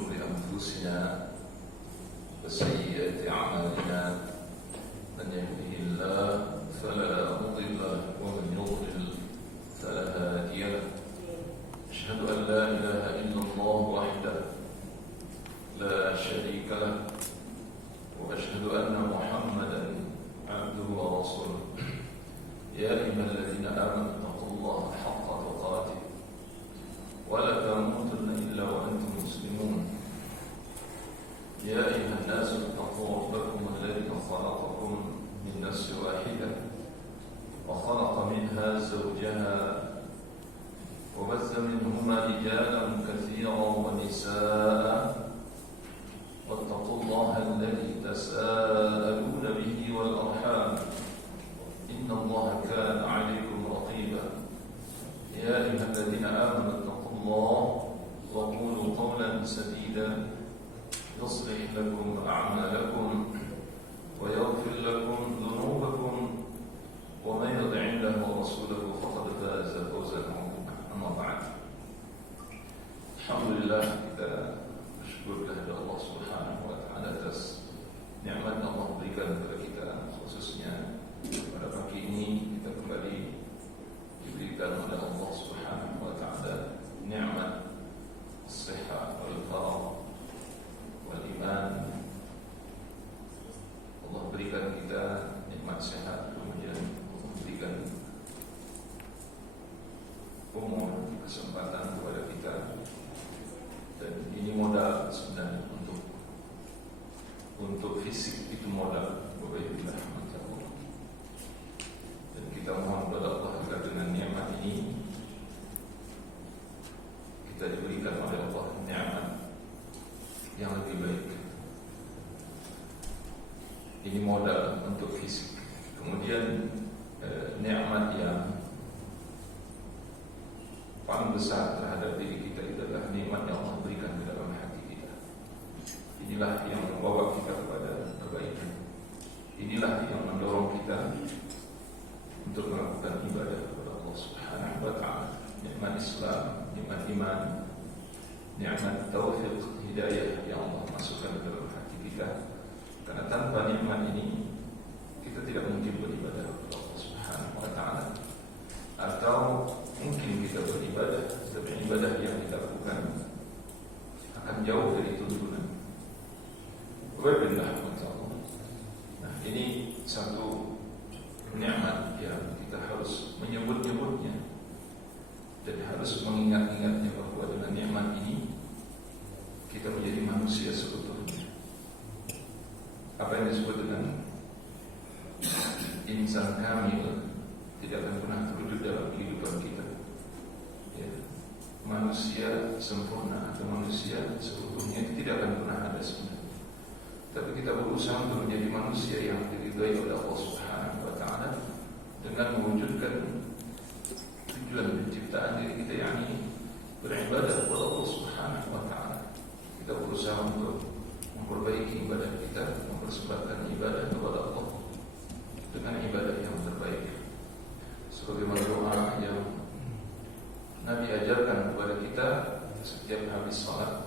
شرور أنفسنا وسيئات أعمالنا من يهده الله فلا مضل له ومن يضلل فلا هادي له أشهد أن لا إله إلا الله وحده لا شريك له وأشهد أن محمدا عبده ورسوله يا أيها الذين آمنوا اتقوا الله حق تقاته ولا تموتن إلا وأنتم مسلمون يا أيها الناس اتقوا ربكم الذي خلقكم من نفس واحدة وخلق منها زوجها وبث منهما رجالا كثيرا ونساء واتقوا الله الذي تساءلون به والأرحام إن الله كان عليكم رقيبا يا أيها الذين آمنوا اتقوا الله وقولوا قولا سديدا يصلح لكم أعمالكم ويغفر لكم ذنوبكم ومن يطع الله ورسوله فقد فاز فوزا عظيما أما بعد الحمد لله kita bersyukur kepada Allah Subhanahu wa taala atas nikmat yang Allah berikan kepada kita, khususnya pada pagi ini kita kembali diberikan oleh Allah Subhanahu wa taala nikmat sehat wal farah wal iman. Allah berikan kita nikmat sehat, kemudian berikan umur, kesempatan kepada kita, dan ini modal sebenarnya untuk fisik, itu modal Bapak-Ibu rahmatullah. Dan kita mohon kepada Allah agar dengan nikmat ini kita diberikan oleh Allah nikmat yang lebih baik. Ini modal untuk fisik. Kemudian nikmat yang paling besar terhadap diri kita itu adalah nikmat yang Allah berikan ke dalam hati kita. Inilah yang membawa kita kepada kebaikan. Inilah yang mendorong kita untuk melakukan ibadah kepada Allah Subhanahu wa taala. Nikmat Islam, nikmat iman, nikmat taufik hidayah yang Allah masukkan ke dalam hati kita. Karena tanpa nikmat ini kita tidak mungkin beribadah kepada Allah Subhanahu wa taala. Atau mungkin kita beribadah, tapi ibadah yang kita lakukan akan jauh dari tuntunan. Wabillah ta'ala. Nah, ini satu nikmat yang kita harus menyebut-nyebutnya dan harus mengingat-ingatnya bahwa dengan nikmat ini kita menjadi manusia seutuhnya. Apa yang disebut dengan insan kamil tidak akan pernah terwujud dalam kehidupan kita. Ya. Manusia sempurna atau manusia seutuhnya itu tidak akan pernah ada sebenarnya. Tapi kita berusaha untuk menjadi manusia yang diridhai oleh Allah Subhanahu wa taala dengan mewujudkan tujuan penciptaan diri kita, yakni beribadah kepada Allah Subhanahu wa taala. Kita berusaha untuk memperbaiki ibadah kita, mempersembahkan ibadah kepada Allah dengan ibadah yang terbaik. Sebagaimana doa yang Nabi ajarkan kepada kita setiap habis salat,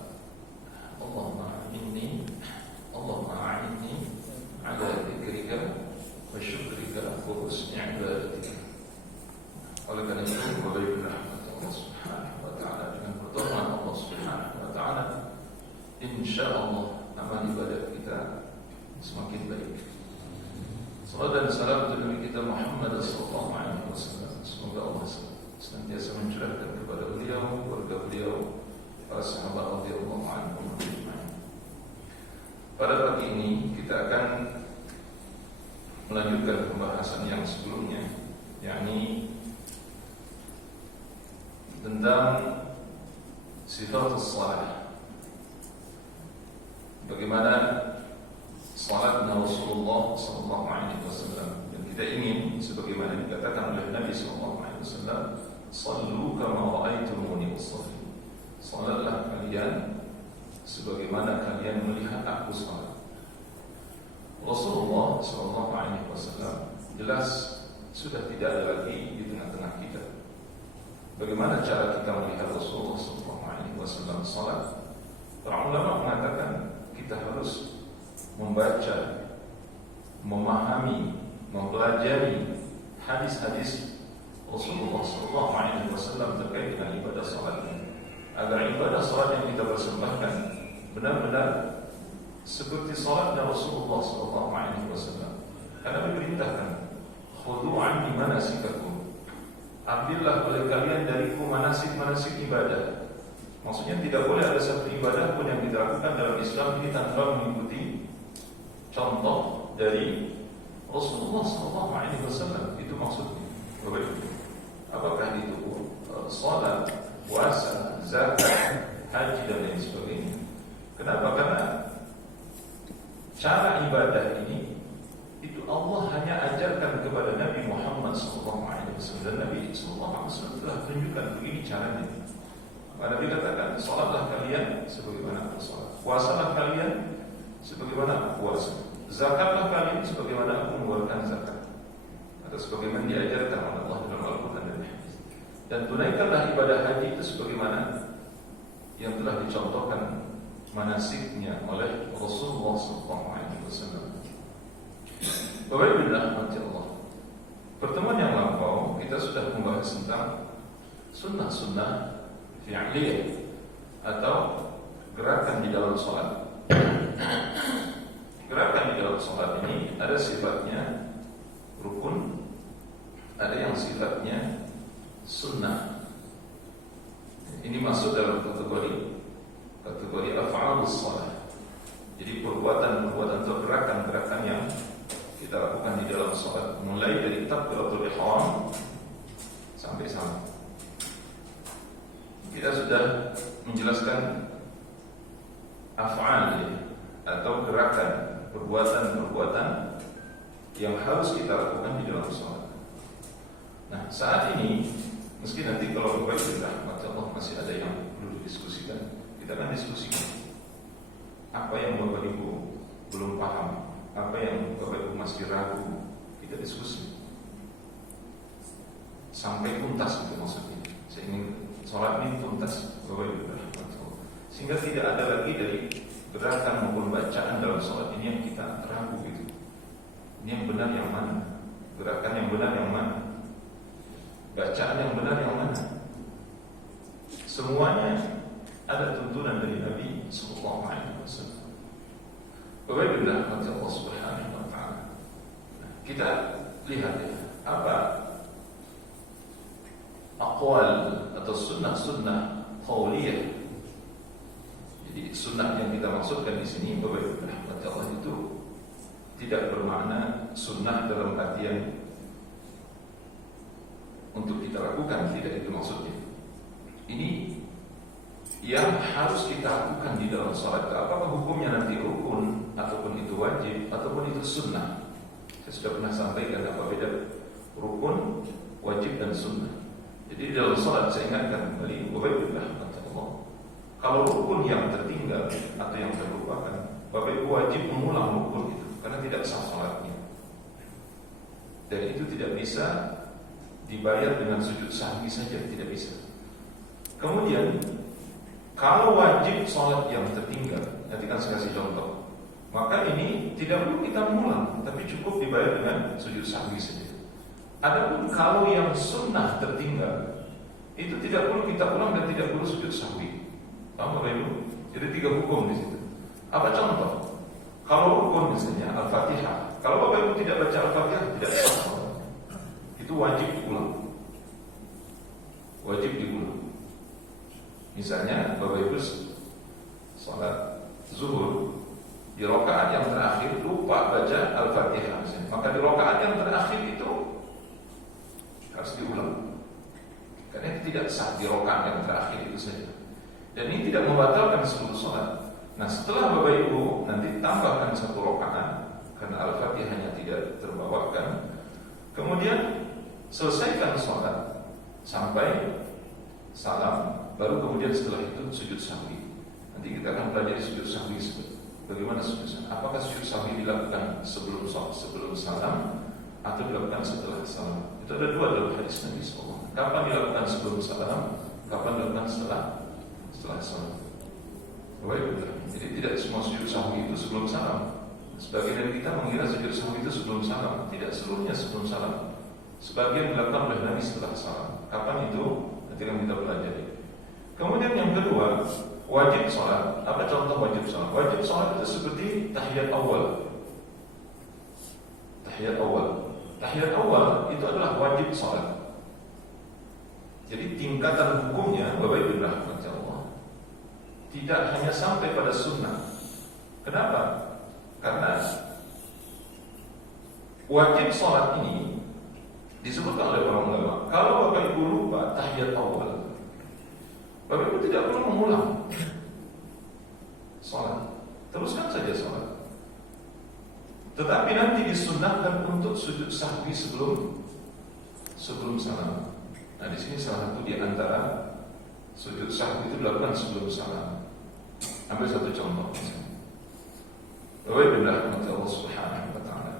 Allahumma a'inni ala dzikrika wa syukrika wa husni ibadatika. Oleh karena itu, Bapak-Ibu Allah Subhanahu wa taala, dengan pertolongan Allah Subhanahu wa taala, insyaallah amal ibadah kita semakin baik. Salam dan salam untuk Nabi kita Muhammad sallallahu alaihi wasallam. Semoga Allah senantiasa mencurahkan kepada beliau, keluarga beliau, para sahabat radhiyallahu anhum ajma'in. Pada pagi ini kita akan melanjutkan pembahasan yang sebelumnya, yakni tentang sifatus salat. Bagaimana salat Rasulullah sallallahu alaihi wasallam. Dan kita ingin sebagaimana dikatakan oleh Nabi sallallahu alaihi wasallam, "Shallu kama ra'aitumuni usalli." Salatlah kalian sebagaimana kalian melihat aku salat. Rasulullah sallallahu alaihi wasallam jelas sudah tidak ada lagi di tengah-tengah kita. Bagaimana cara kita melihat Rasulullah sallallahu alaihi wasallam salat? Para ulama mengatakan kita harus membaca, memahami, mempelajari hadis-hadis Rasulullah SAW terkait dengan ibadah salat, agar ibadah salat yang kita persembahkan benar-benar seperti salatnya Rasulullah SAW. Karena diperintahkan, khudhu anni manasikakum, ambillah oleh kalian dariku manasik-manasik ibadah. Maksudnya tidak boleh ada satu ibadah pun yang kita lakukan dalam Islam ini tanpa mengikuti contoh dari Rasulullah SAW. Itu maksudnya. Apakah itu salat, puasa, zakat, haji dan lain sebagainya. Kenapa? Karena cara ibadah ini itu Allah hanya ajarkan kepada Nabi Muhammad SAW, dan Nabi SAW telah tunjukkan begini caranya. Maka Nabi katakan, salatlah kalian sebagaimana aku salat, puasalah kalian sebagaimana aku puasa, zakatlah kalian sebagaimana aku mengeluarkan zakat, atau sebagaimana diajarkan oleh Allah dalam Al-Quran dan Hadis. Dan tunaikanlah ibadah haji itu sebagaimana yang telah dicontohkan manasiknya oleh Rasulullah SAW. Bapak Ibu dirahmati Allah, pertemuan yang lampau kita sudah membahas tentang sunnah-sunnah fi'liyah atau gerakan di dalam sholat. Gerakan di dalam sholat ini ada sifatnya rukun, ada yang sifatnya sunnah. Ini masuk dalam kategori af'alus sholat. Jadi perbuatan-perbuatan atau gerakan-gerakan yang kita lakukan di dalam sholat, mulai dari takbiratul ihram sampai salam. Kita sudah menjelaskan af'al atau gerakan, perbuatan-perbuatan yang harus kita lakukan di dalam sholat. Nah, saat ini, meski nanti kalau Bapak Ibu rahmati Allah masih ada yang perlu didiskusikan, kita akan diskusikan apa yang Bapak Ibu belum paham, apa yang Bapak Ibu masih ragu, kita diskusi sampai tuntas itu maksudnya. Saya ingin sholat ini tuntas, Bapak Ibu rahmati Allah, sehingga tidak ada lagi dari gerakan maupun bacaan dalam sholat ini yang kita ragu gitu. Ini yang benar yang mana? Gerakan yang benar yang mana? Bacaan yang benar yang mana? Semuanya ada tuntunan dari Nabi Sallallahu Alaihi Wasallam. Bapak Ibu rahmati Allah Subhanahu Wa Taala. Kita lihat ya, apa aqwal atau sunnah-sunnah qauliyah. Jadi sunnah yang kita maksudkan di sini, Bapak Ibu rahmati Allah, itu tidak bermakna sunnah dalam artian untuk kita lakukan, tidak itu maksudnya. Ini yang harus kita lakukan di dalam sholat. Apakah hukumnya nanti rukun, ataupun itu wajib, ataupun itu sunnah? Saya sudah pernah sampaikan apa beda rukun, wajib dan sunnah. Jadi di dalam sholat saya ingatkan kembali, Bapak Ibu rahmati Allah, kalau rukun yang tertinggal atau yang terlupakan, Bapak Ibu wajib mengulang rukun itu, karena tidak sah sholatnya. Dan itu tidak bisa dibayar dengan sujud sahwi saja, tidak bisa. Kemudian kalau wajib sholat yang tertinggal, nanti kan saya kasih contoh, maka ini tidak perlu kita mengulang, tapi cukup dibayar dengan sujud sahwi saja. Adapun kalau yang sunnah tertinggal, itu tidak perlu kita ulang dan tidak perlu sujud sahwi. Paham Bapak Ibu? Jadi 3 hukum di situ. Apa contoh? Kalau rukun misalnya Al-Fatihah, kalau Bapak Ibu tidak baca Al-Fatihah, tidak sah. Itu wajib diulang. Wajib diulang. Misalnya Bapak Ibu sholat zuhur, di rakaat yang terakhir lupa baca Al-Fatihah misalnya, maka di rakaat yang terakhir itu harus diulang, karena itu tidak sah di rakaat yang terakhir itu saja. Dan ini tidak membatalkan seluruh sholat. Nah, setelah Bapak Ibu nanti tambahkan 1 rakaat karena Al-Fatihahnya tidak terbawakan, kemudian selesaikan sholat sampai salam, baru kemudian setelah itu sujud sahwi. Nanti kita akan pelajari sujud sahwi. Bagaimana sujud sahwi? Apakah sujud sahwi dilakukan sebelum salam atau dilakukan setelah salam? Itu ada 2 dalam hadis Nabi SAW. Kapan dilakukan sebelum salam? Kapan dilakukan setelah salam? Jadi tidak semua sujud sahwi itu sebelum salam. Sebagian dari kita mengira sujud sahwi itu sebelum salam. Tidak seluruhnya sebelum salam. Sebagian dilakukan oleh Nabi setelah salam. Kapan itu? Nanti akan kita pelajari. Kemudian yang kedua, wajib sholat. Apa contoh wajib sholat? Wajib sholat itu seperti tahiyat awal. Tahiyat awal. Tahiyat awal itu adalah wajib sholat. Jadi tingkatan hukumnya, Bapak Ibu rahmati Allah, tidak hanya sampai pada sunnah. Kenapa? Karena wajib sholat ini disebutkan oleh para ulama. Kalau Bapak Ibu lupa tahiyat awal, Bapak Ibu tidak perlu mengulang sholat, teruskan saja sholat. Tetapi nanti disunnahkan untuk sujud sahwi sebelum salam. Nah, di sini salah satu di antara sujud sahwi itu dilakukan sebelum salam. Ambil satu contoh misalnya. Bapak Ibu rahmati Allah Subhanahu wa taala.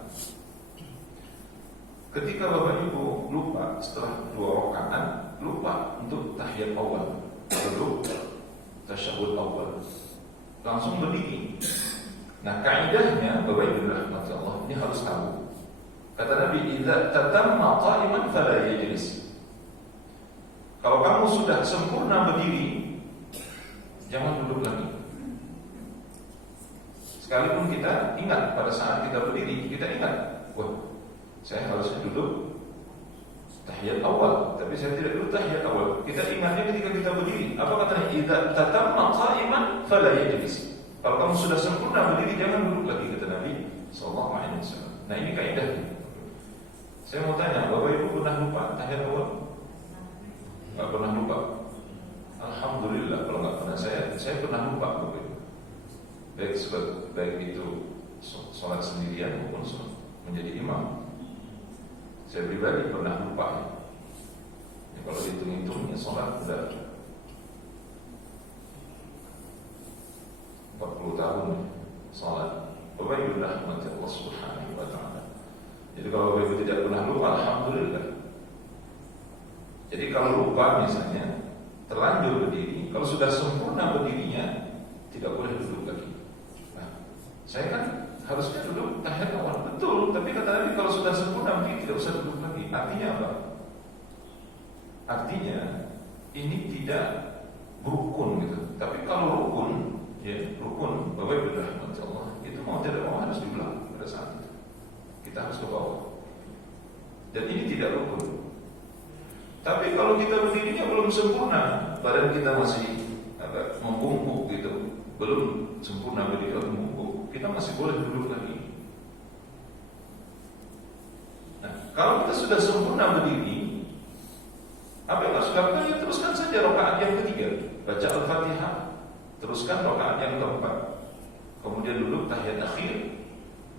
Ketika Bapak Ibu lupa setelah 2 rakaat, lupa untuk tahiyat awal, duduk tasyahud awal, langsung berdiri. Nah, kaidahnya Bapak Ibu rahmati Allah, ini harus tahu. Kata Nabi, "Idza tatamma qa'iman fala yajlis." Kalau kamu sudah sempurna berdiri, jangan duduk lagi. Sekalipun kita ingat pada saat kita berdiri, kita ingat, wah, saya harusnya duduk tahiyat awal, tapi saya tidak duduk tahiyat awal. Kita ingatnya ketika kita berdiri. Apa katanya? "Idza tatamma qa'iman fala yajlis." Kalau kamu sudah sempurna berdiri, jangan duduk lagi, kata Nabi sallallahu alaihi wasallam. Nah, ini kaidahnya. Saya mau tanya, Bapak Ibu pernah lupa tahiyat awal? Enggak pernah lupa? Alhamdulillah, kalau enggak pernah saya pernah lupa, Bapak Ibu. Baik itu sholat sendirian maupun sholat menjadi imam. Saya pribadi pernah lupa. Ya, kalau dihitung-hitungnya sholat sudah 40 tahun sholat. Bapak Ibu rahmati Allah Subhanahu wa taala. Jadi kalau Bapak Ibu tidak pernah lupa, alhamdulillah. Jadi kalau lupa misalnya terlanjur berdiri, kalau sudah sempurna berdirinya tidak boleh duduk lagi. Nah, saya kan harusnya duduk tahiyat awal, betul. Tapi kata Nabi kalau sudah sempurna berdiri tidak usah duduk lagi. Artinya apa? Artinya ini tidak rukun gitu. Tapi kalau rukun, ya rukun, Bapak Ibu rahmati Allah, itu mau tidak mau harus diulang pada saat itu. Kita harus ke bawah. Dan ini tidak rukun. Tapi kalau kita berdirinya belum sempurna, badan kita masih agak membungkuk gitu, belum sempurna berdiri membungkuk, kita masih boleh duduk lagi. Nah, kalau kita sudah sempurna berdiri, apa yang harus dilakukan? Ya teruskan saja rakaat yang ketiga, baca Al-Fatihah, teruskan rakaat yang keempat, kemudian duduk tahiyat akhir,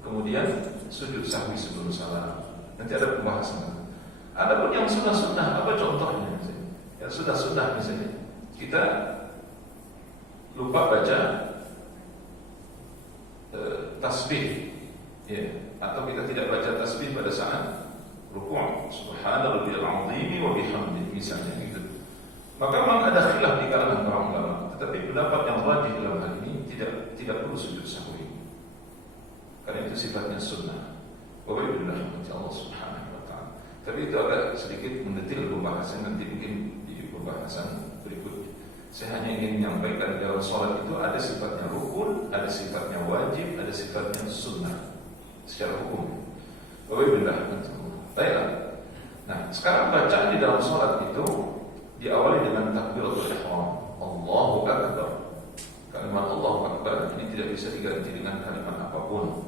kemudian sujud sahwi sebelum salam. Nanti ada pembahasan. Adapun yang sunnah-sunnah, apa contohnya? Ya sunnah-sunnah misalnya, kita lupa baca tasbih, ya, atau kita tidak baca tasbih pada saat rukuk, subhanallahil azim wa bihamdihi misalnya gitu. Maka memang ada khilaf di kalangan para ulama, tetapi pendapat yang rajih dalam hal ini tidak perlu sujud sahwi, karena itu sifatnya sunnah. Wa bihamdihi Allah Subhanahu wa taala. Tapi itu agak sedikit mendetil pembahasan, nanti mungkin di pembahasan berikut. Saya hanya ingin menyampaikan dalam sholat itu ada sifatnya rukun, ada sifatnya wajib, ada sifatnya sunnah secara hukum. Baiklah. Nah, sekarang bacaan di dalam sholat itu diawali dengan takbiratul ihram, Allahu Akbar. Kalimat Allahu Akbar ini tidak bisa diganti dengan kalimat apapun.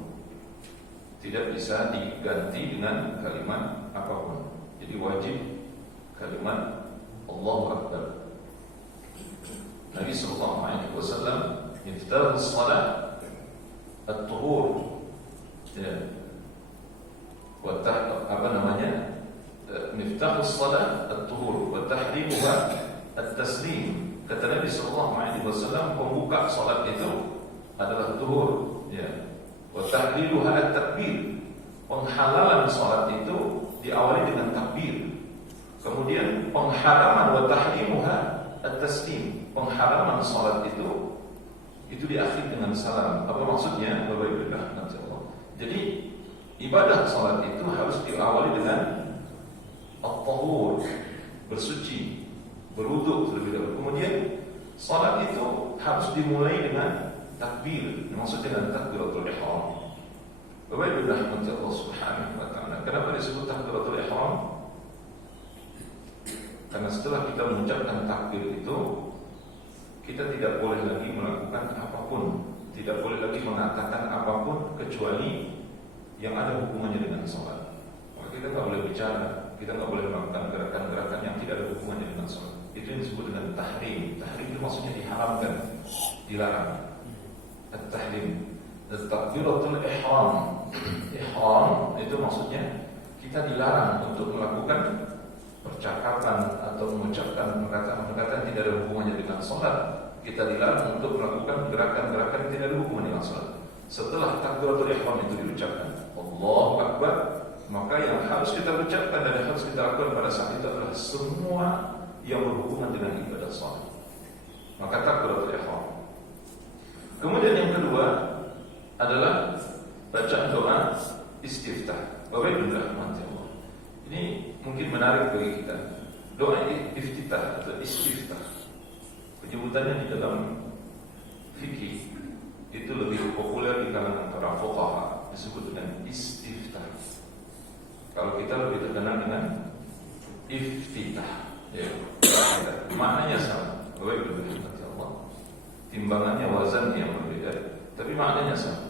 Tidak bisa diganti dengan kalimat apapun. Jadi wajib kalimat Allahu Akbar. Nabi sallallahu alaihi wasallam iftitah shalah at-tuhur. Ya. Miftah shalah at-tuhur wa tahrimuha at-taslim. Kata Nabi sallallahu alaihi wasallam, pembuka salat itu adalah tuhur, ya. Wa tahliluha at-takbir. Penghalalan salat itu diawali dengan takbir. Kemudian pengharaman wa tahrimuha at-taslim. Pengharaman salat itu itu diakhiri dengan salam. Apa maksudnya? Bapak Ibu rahmati Allah. Jadi ibadah salat itu harus diawali dengan at-tahur, bersuci, berwudu terlebih dahulu. Kemudian salat itu harus dimulai dengan takbir, maksudnya dengan takbiratul ihram. Bapak Ibu rahmati Allah subhanahu wa ta'ala. Kenapa disebut takbiratul ihram? Karena setelah kita mengucapkan takbir itu, kita tidak boleh lagi melakukan apapun, tidak boleh lagi mengatakan apapun kecuali yang ada hubungannya dengan sholat. Maka kita nggak boleh bicara, kita nggak boleh melakukan gerakan-gerakan yang tidak ada hubungannya dengan sholat. Itu yang disebut dengan tahrim. Tahrim itu maksudnya diharamkan, dilarang. At-tahrim. Takbiratul ihram. Ihram itu maksudnya kita dilarang untuk melakukan percakapan atau mengucapkan perkataan-perkataan tidak ada hubungannya dengan sholat. Kita dilarang untuk melakukan gerakan-gerakan yang tidak ada hubungannya dengan sholat. Setelah takbiratul ihram itu diucapkan, Allahu Akbar, maka yang harus kita ucapkan dan yang harus kita lakukan pada saat itu adalah semua yang berhubungan dengan ibadah sholat. Maka takbiratul ihram. Kemudian yang kedua adalah bacaan doa istiftah. Bapak Ibu rahmati Allah. Ini mungkin menarik bagi kita. Doa iftitah atau istiftah, penyebutannya di dalam fikih itu lebih populer di kalangan para fuqaha, disebut dengan istiftah. Kalau kita lebih terkenal dengan iftitah, ya, maknanya sama. Bapak Ibu rahmati Allah. Timbangannya, wazannya yang berbeda, tapi maknanya sama.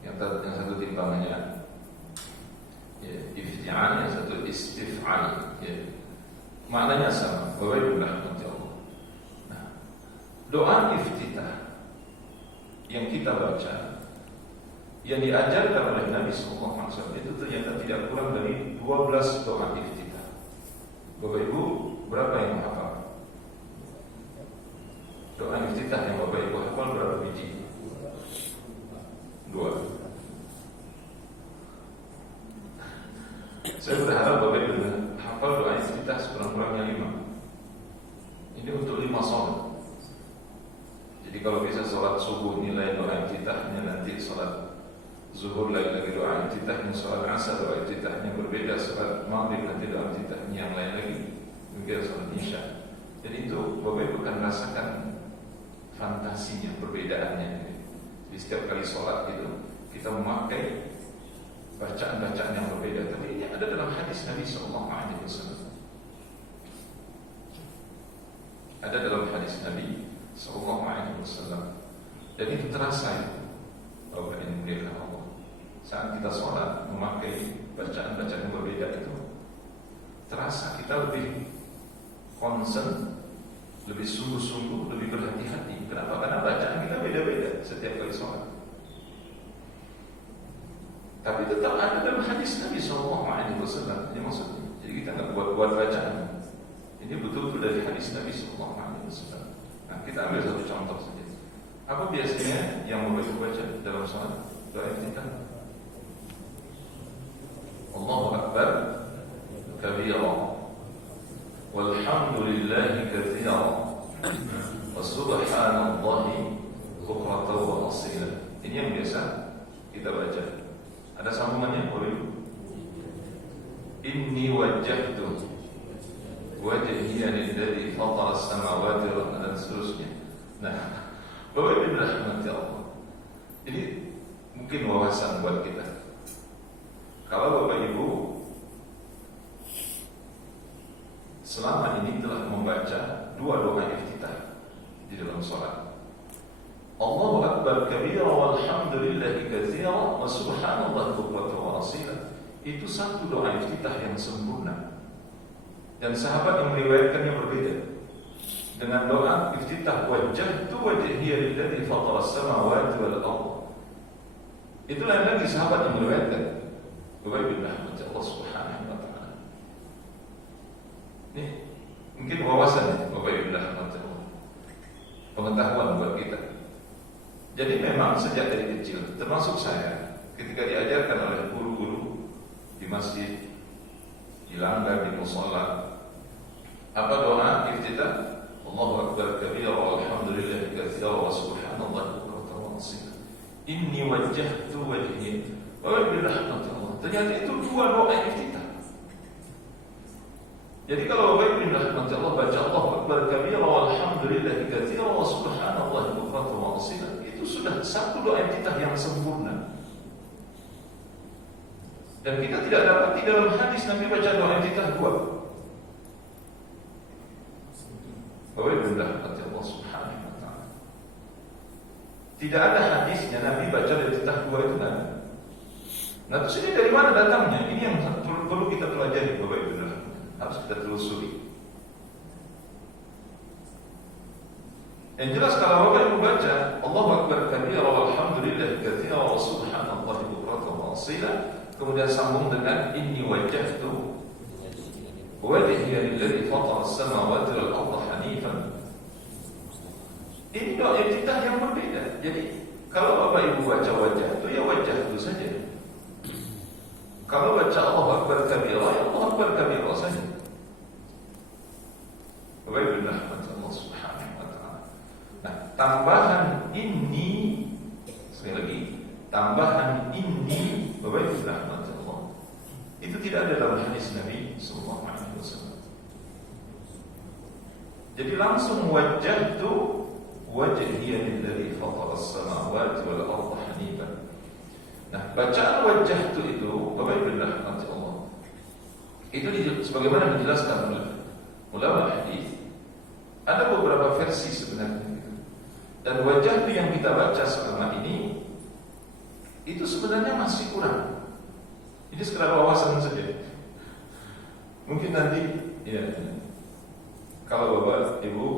Yang satu timbangannya ya, ifti'al, yang satu istif'al, ya. Maknanya sama. Bapak Ibu rahmati Allah. Nah, doa iftitah yang kita baca, yang diajarkan oleh Nabi SAW itu ternyata tidak kurang dari 12 doa iftitah. Bapak Ibu, berapa yang menghafal? Doa iftitah yang Bapak Ibu hafal berapa biji? 2. Saya berharap Bapak Ibu hafal doa iftitah sekurang-kurangnya 5. Ini untuk 5 sholat. Jadi kalau bisa sholat subuh nilai doa iftitahnya, nanti sholat zuhur lagi doa iftitahnya, sholat asar doa iftitahnya berbeda, sholat maghrib nanti doa iftitahnya yang lain lagi, begitu sholat isya. Jadi itu Bapak Ibu akan rasakan fantasinya, perbedaannya. Jadi setiap kali sholat itu kita memakai bacaan-bacaan yang berbeda. Tapi ini ada dalam hadis Nabi SAW. Ada dalam hadis Nabi SAW. Dan itu terasa itu, Bapak yang muliakan Allah. Saat kita sholat memakai bacaan-bacaan yang berbeda itu, terasa kita lebih concern, lebih sungguh-sungguh, lebih berhati-hati. Kenapa? Karena bacaan kita beda-beda setiap kali sholat. Tapi tetap ada dalam hadis Nabi SAW. Ini maksudnya. Jadi kita nggak buat-buat bacaan. Ini betul-betul dari hadis Nabi SAW. Nah, kita ambil satu contoh saja. Apa biasanya yang Bapak Ibu baca dalam sholat doa iftitah? Allahu Akbar kabira, walhamdulillahi katsira, wa subhanallahi bukratan wa asila. Ini yang biasa kita baca. Ada sambungannya, Bapak Ibu? Inni wajjahtu wajhiya lilladzi fatara as-samawati wal arda, dan seterusnya. Nah, Bapak Ibu rahmati Allah, ini mungkin wawasan buat kita. Kalau Bapak Ibu selama ini telah membaca 2 doa iftitah di dalam sholat, Allahu Akbar kabira walhamdulillahi katsira wa subhanallahi bukratan wa asila, itu satu doa iftitah yang sempurna. Dan sahabat yang meriwayatkannya berbeda dengan doa iftitah wajjahtu wajhiya lilladzi fatara as-samawati wal ardh. Itu lain lagi sahabat yang meriwayatkan. Bapak Ibu rahmati Allah subhanahu wa ta'ala. Ini mungkin wawasan ya, Bapak Ibu rahmati Allah, pengetahuan buat kita. Jadi memang sejak dari kecil, termasuk saya, ketika diajarkan oleh guru-guru di masjid, di langgar, di mushola, apa doa iftitah? Allahu akbar kabira walhamdulillahi katsira wa subhanallahi bukratan wa asila. Inni wajjahtu wajhi wa birahmatillah. Ternyata itu dua doa iftitah. Jadi kalau Bapak Ibu rahmati Allah baca Allahu akbar kabira walhamdulillahi katsira wa subhanallahi bukratan wa asila, itu sudah satu doa iftitah yang sempurna. Dan kita tidak dapati dalam hadis Nabi baca doa iftitah dua. Bapak Ibu rahmati Allah subhanahu wa ta'ala, tidak ada hadisnya Nabi baca doa iftitah dua itu kan. Nah terus ini dari mana datangnya? Ini yang perlu kita pelajari Bapak Ibu rahmati, harus kita telusuri. Yang jelas kalau Bapak Ibu baca Allahu akbar kabira walhamdulillahi katsira wa subhanallahi bukratan wa asila, kemudian sambung dengan inni wajjahtu wajhiya lilladzi fatara as-samawati wal arda hanifan. Ini doa iftitah yang berbeda. Jadi kalau Bapak Ibu baca wajah itu ya wajah itu saja. Kalau baca Allahu akbar kabira ya Allahu akbar kabira saja. Bapak Ibu rahmat Allah subhanahu wa ta'ala. Nah, tambahan ini sekali lagi, tambahan ini Bapak Ibu rahmat Allah, itu tidak ada dalam hadis Nabi sallallahu alaihi wasallam. Jadi langsung wajjahtu wajhiya lilladzi fatara as-samawati wal arda hanifan. Nah, bacaan wajjahtu itu Bapak Ibu rahmat Allah, itu sebagaimana dijelaskan oleh ulama hadis, ada beberapa versi sebenarnya. Dan wajjahtu yang kita baca selama ini itu sebenarnya masih kurang. Ini sekedar wawasan saja. Mungkin nanti ya, kalau Bapak Ibu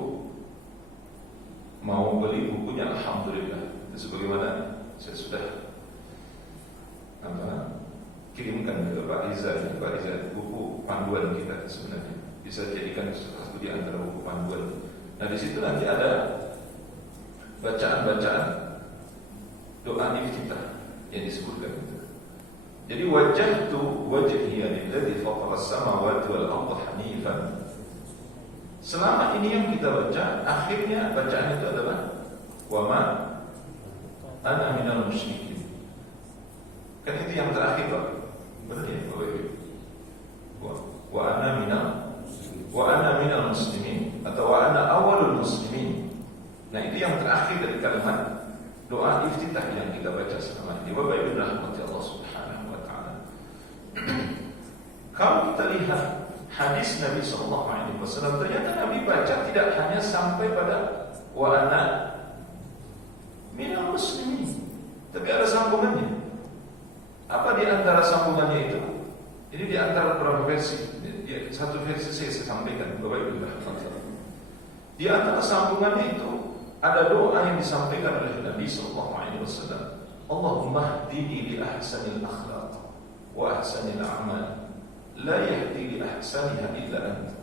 mau beli bukunya, alhamdulillah, itu sebagaimana saya sudah kirimkan ke Pak Riza, buku panduan kita sebenarnya bisa jadikan satu di antara buku panduan. Nah di situ nanti ada bacaan-bacaan doa iftitah yang disebutkan itu. Jadi wajjahtu wajhiya lilladzi fatara as-samawati wal arda hanifan. Selama ini yang kita baca, akhirnya bacaan itu adalah wa ma ana minal musyrikin. Kan itu yang terakhir Pak. Benar ya Bapak Ibu? Wa ana minal muslimin atau wa ana awwalul muslimin. Nah itu yang terakhir dari kalimat doa iftitah yang kita baca selama ini. Bapak Ibu rahmati Allah subhanahu wa ta'ala. Kalau kita lihat hadis Nabi SAW, ternyata Nabi baca tidak hanya sampai pada wa ana minal muslimin, tapi ada sambungannya. Apa di antara sambungannya itu? Ini di antara beberapa versi. Satu versi saya sampaikan Bapak Ibu rahmati Allah. Di antara sambungannya itu ada doa yang disampaikan oleh Nabi SAW. Allahumma hdini li ahsanil akhlaq wa ahsanil a'mal, la yahdi li ahsaniha illa anta,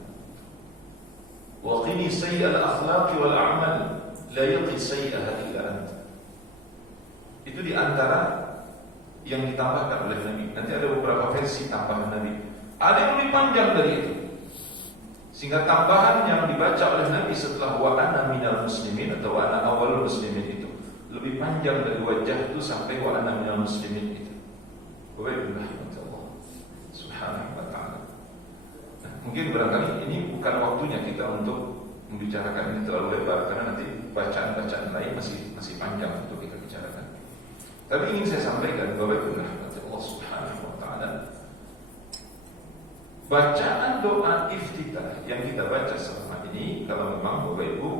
wa qini sayyi'al akhlaq wal a'mal, la yaqi sayyi'aha illa anta. Itu di antara yang ditambahkan oleh Nabi. Nanti ada beberapa versi tambahan Nabi. Ada yang lebih panjang dari itu, sehingga tambahan yang dibaca oleh Nabi setelah wa ana minal muslimin atau wa ana awalul muslimin itu lebih panjang dari wajah itu sampai wa ana minal muslimin itu. Bapak Ibu rahmatullah subhanahu wa ta'ala. Nah, mungkin barangkali ini bukan waktunya kita untuk membicarakan ini terlalu lebar, karena nanti bacaan-bacaan lain masih panjang untuk kita bicarakan. Tapi ingin saya sampaikan Bapak Ibu rahmatullah subhanahu wa ta'ala, bacaan doa iftitah yang kita baca selama ini, kalau memang Bapak Ibu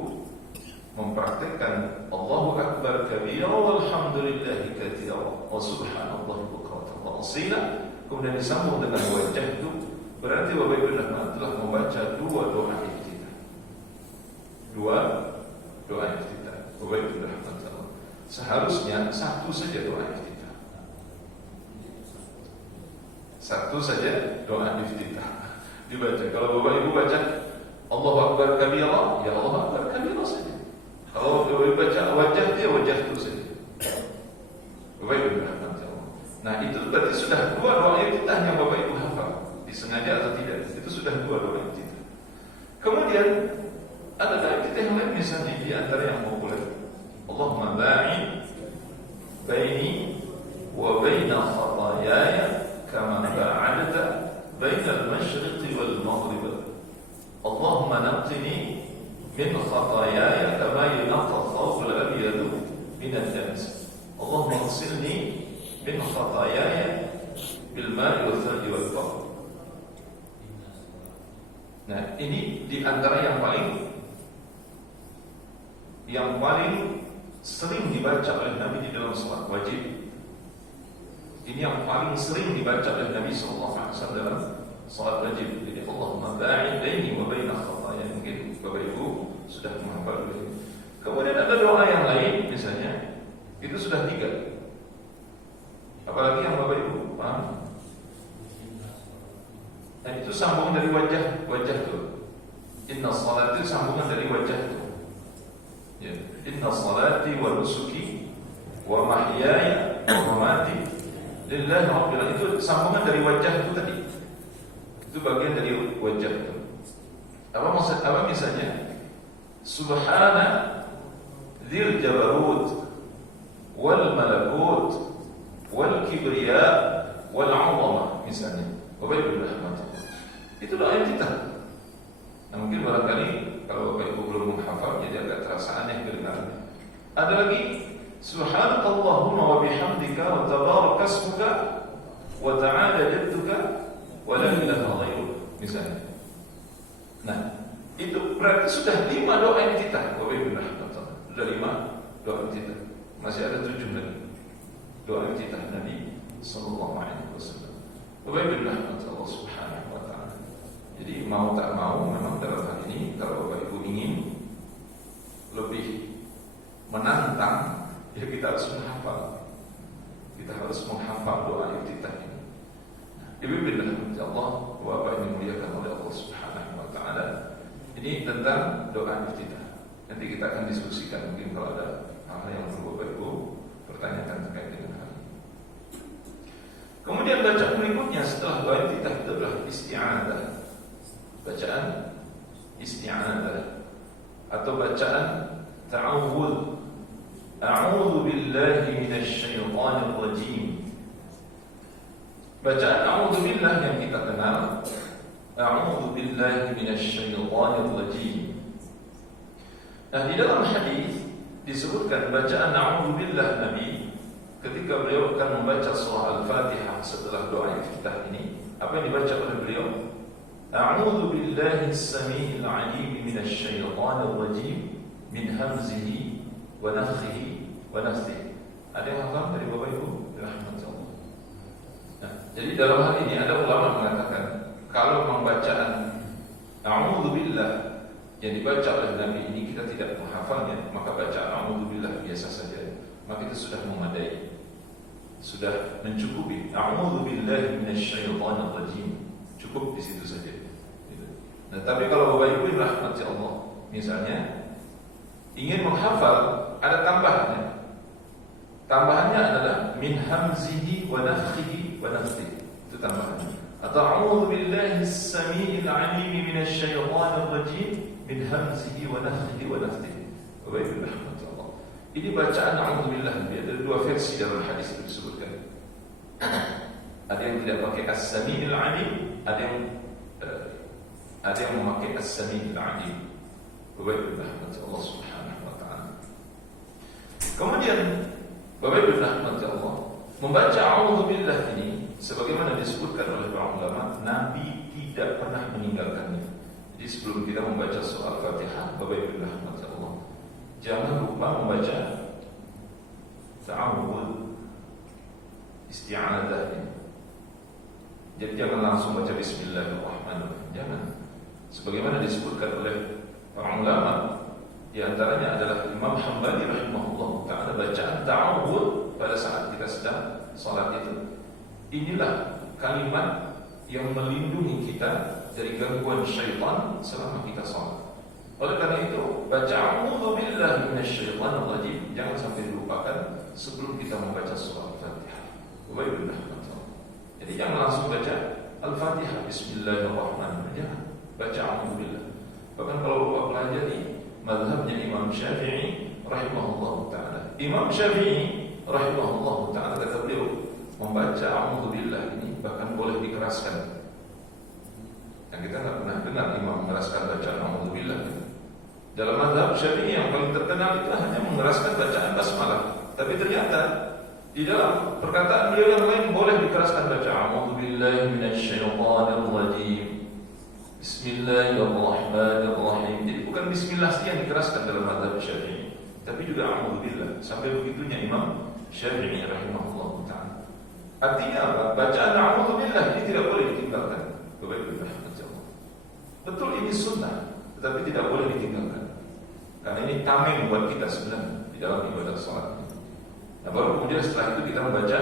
mempraktekkan Allahu akbar kabira walhamdulillahi katsira wa subhanallahi bukratan wa asila, kemudian disambung dengan wajah itu, berarti Bapak Ibu telah membaca dua doa iftitah. Dua doa iftitah. Bapak Ibu rahmatullah. Seharusnya satu saja doa iftitah. Satu saja doa iftitah dibaca. Kalau Bapak Ibu baca Allahu akbar kabira, ya Allahu akbar kabira saja. Kalau Bapak Ibu baca wajah, dia wajah itu saja. Bapak Ibu rahmatullah. Nah, itu berarti sudah dua doa iftitah yang Bapak Ibu hafal, disengaja atau tidak. Itu sudah dua doa iftitah. Kemudian Ada doa kita yang lain misalnya di antara yang populer. Allahumma ba'id baini wa baina khataayaya kama ba'adta baina al-masyriqi wal maghrib. Allahumma naqqini min khataayaya kama yunqqa ath-thawb al-abyad min ad-dams. Allahumma ighsilni min khataayaya bil ma'i wal thalji wal barad. Nah, ini di antara yang paling sering dibaca oleh Nabi di dalam salat wajib. Ini yang paling sering dibaca oleh Nabi SAW dalam salat wajib. Jadi Allahumma ba'id baini wa baina khataaya. Mungkin Bapak Ibu sudah menghafal ini. Kemudian ada doa yang lain misalnya, itu sudah 3. Apalagi yang Bapak Ibu paham? Nah, itu sambung dari wajah tuh. Inna salati sambungan dari wajah tuh. Ya, inna salati wa nusuki wa mahyaya wa mamati lillahi rabbil alamin. Itu sambungan dari wajah itu tadi. Itu bagian dari wajah itu. Apa misalnya? Subhana dzil jabarut wal malakut wal kibriya wal 'azamah misalnya. Bapak Ibu rahmatullah. Itu doa yang kita. Nah, mungkin barangkali kalau Bapak Ibu belum menghafal jadi agak terasa aneh kedengarannya. Ada lagi Subhanakallahumma wa bihamdika wa tabaraka ismuka wa ta'ala jadduka wa la ilaha ghairuk misalnya. Nah, itu berarti sudah 5 doa yang kita. Bapak Ibu rahmatullah. Sudah 5 doa yang kita. Masih ada 7 lagi. Doa yang kita Nabi sallallahu alaihi wasallam. Bapak Ibu rahmatullah subhanahu wa ta'ala. Jadi mau tak mau memang dalam hal ini kalau Bapak Ibu ingin lebih menantang, ya kita harus menghafal. Kita harus menghafal doa iftitah ini. Ibu rahmatullah Allah, Bapak ini muliakan oleh Allah Subhanahu wa taala. Ini tentang doa iftitah. Nanti kita akan diskusikan mungkin kalau ada hal-hal yang perlu Bapak Ibu pertanyakan terkait dengan hal ini. Kemudian bacaan berikutnya setelah doa iftitah itu adalah isti'adah. Bacaan isti'adah atau bacaan ta'awudz. A'udzu billahi minasy syaithanir rajim. Bacaan a'udzu billah yang kita kenal, a'udzu billahi minasy syaithanir rajim. Nah, di dalam hadis disebutkan bacaan a'udzu billah Nabi ketika beliau akan membaca surah Al-Fatihah setelah doa iftitah ini, apa yang dibaca oleh beliau? A'udzu billahi as-sami'il 'alim minasy syaithanir rajim min hamzihi wa nafthihi wa nafthihi. Ada yang hafal dari Bapak Ibu? Rahmatullah. Nah, jadi dalam hal ini ada ulama mengatakan kalau membacaan a'udzu billah yang dibaca oleh Nabi ini kita tidak menghafalnya, maka bacaan a'udzu billah biasa saja, maka itu sudah memadai, sudah mencukupi. A'udzu billahi minasy syaithanir rajim, cukup di situ saja. Nah, tapi kalau Bapak Ibu rahmati Allah, misalnya ingin menghafal, ada tambahannya. Tambahannya adalah min hamzihi wa nafthihi wa nafthihi. Itu tambahannya. Atau a'udzu billahi as-sami'il 'alim minasy syaithanir rajim min hamzihi wa nafthihi wa nafthihi. Bapak Ibu rahmati Allah. Ini bacaan a'udzu billah, ada 2 versi dalam hadis itu disebutkan. Ada yang tidak pakai as-sami'il 'alim, ada yang memakai as-sami'il 'alim. Bapak Ibu rahmati Allah subhanahu wa ta'ala. Kemudian Bapak Ibu rahmati Allah, membaca a'udzu billah ini sebagaimana disebutkan oleh para ulama, Nabi tidak pernah meninggalkannya. Jadi sebelum kita membaca surah Al-Fatihah, Bapak Ibu rahmati Allah, jangan lupa membaca ta'awudz, isti'adah ini. Jadi jangan langsung baca bismillahirrahmanirrahim, jangan. Sebagaimana disebutkan oleh para ulama, di antaranya adalah Imam Hambali rahimahullah ta'ala, bacaan ta'awudz pada saat kita sedang salat itu, inilah kalimat yang melindungi kita dari gangguan syaitan selama kita salat. Oleh karena itu, baca a'udzu billahi minasy syaithanir rajim jangan sampai dilupakan sebelum kita membaca surah Al-Fatihah. Wabillahi rahmatullah. Jadi jangan langsung baca Al-Fatihah bismillahirrahmanirrahim. Jangan baca a'udzu billah. Bahkan kalau Bapak pelajari mazhabnya Imam Syafi'i rahimahullah ta'ala, Imam Syafi'i rahimahullah ta'ala kata beliau, membaca a'udzubillah ini bahkan boleh dikeraskan. Yang kita nggak pernah dengar imam mengeraskan bacaan a'udzubillah. Dalam mazhab Syafi'i yang paling terkenal itu hanya mengeraskan bacaan basmalah. Tapi ternyata di dalam perkataan beliau yang lain boleh dikeraskan baca a'udzubillahi minasyaitonir rajim, bismillahirrahmanirrahim. Jadi bukan bismillah saja yang dikeraskan dalam mazhab Syafi'i, tapi juga a'udzubillah. Sampai begitunya Imam Syafi'i rahimahullah ta'ala. Artinya apa? Bacaan a'udzubillah ini tidak boleh ditinggalkan. Bapak-ibu rahmatullah. Betul ini sunnah, tetapi tidak boleh ditinggalkan. Karena ini tameng buat kita sebenarnya di dalam ibadah salat. Nah, baru kemudian setelah itu kita membaca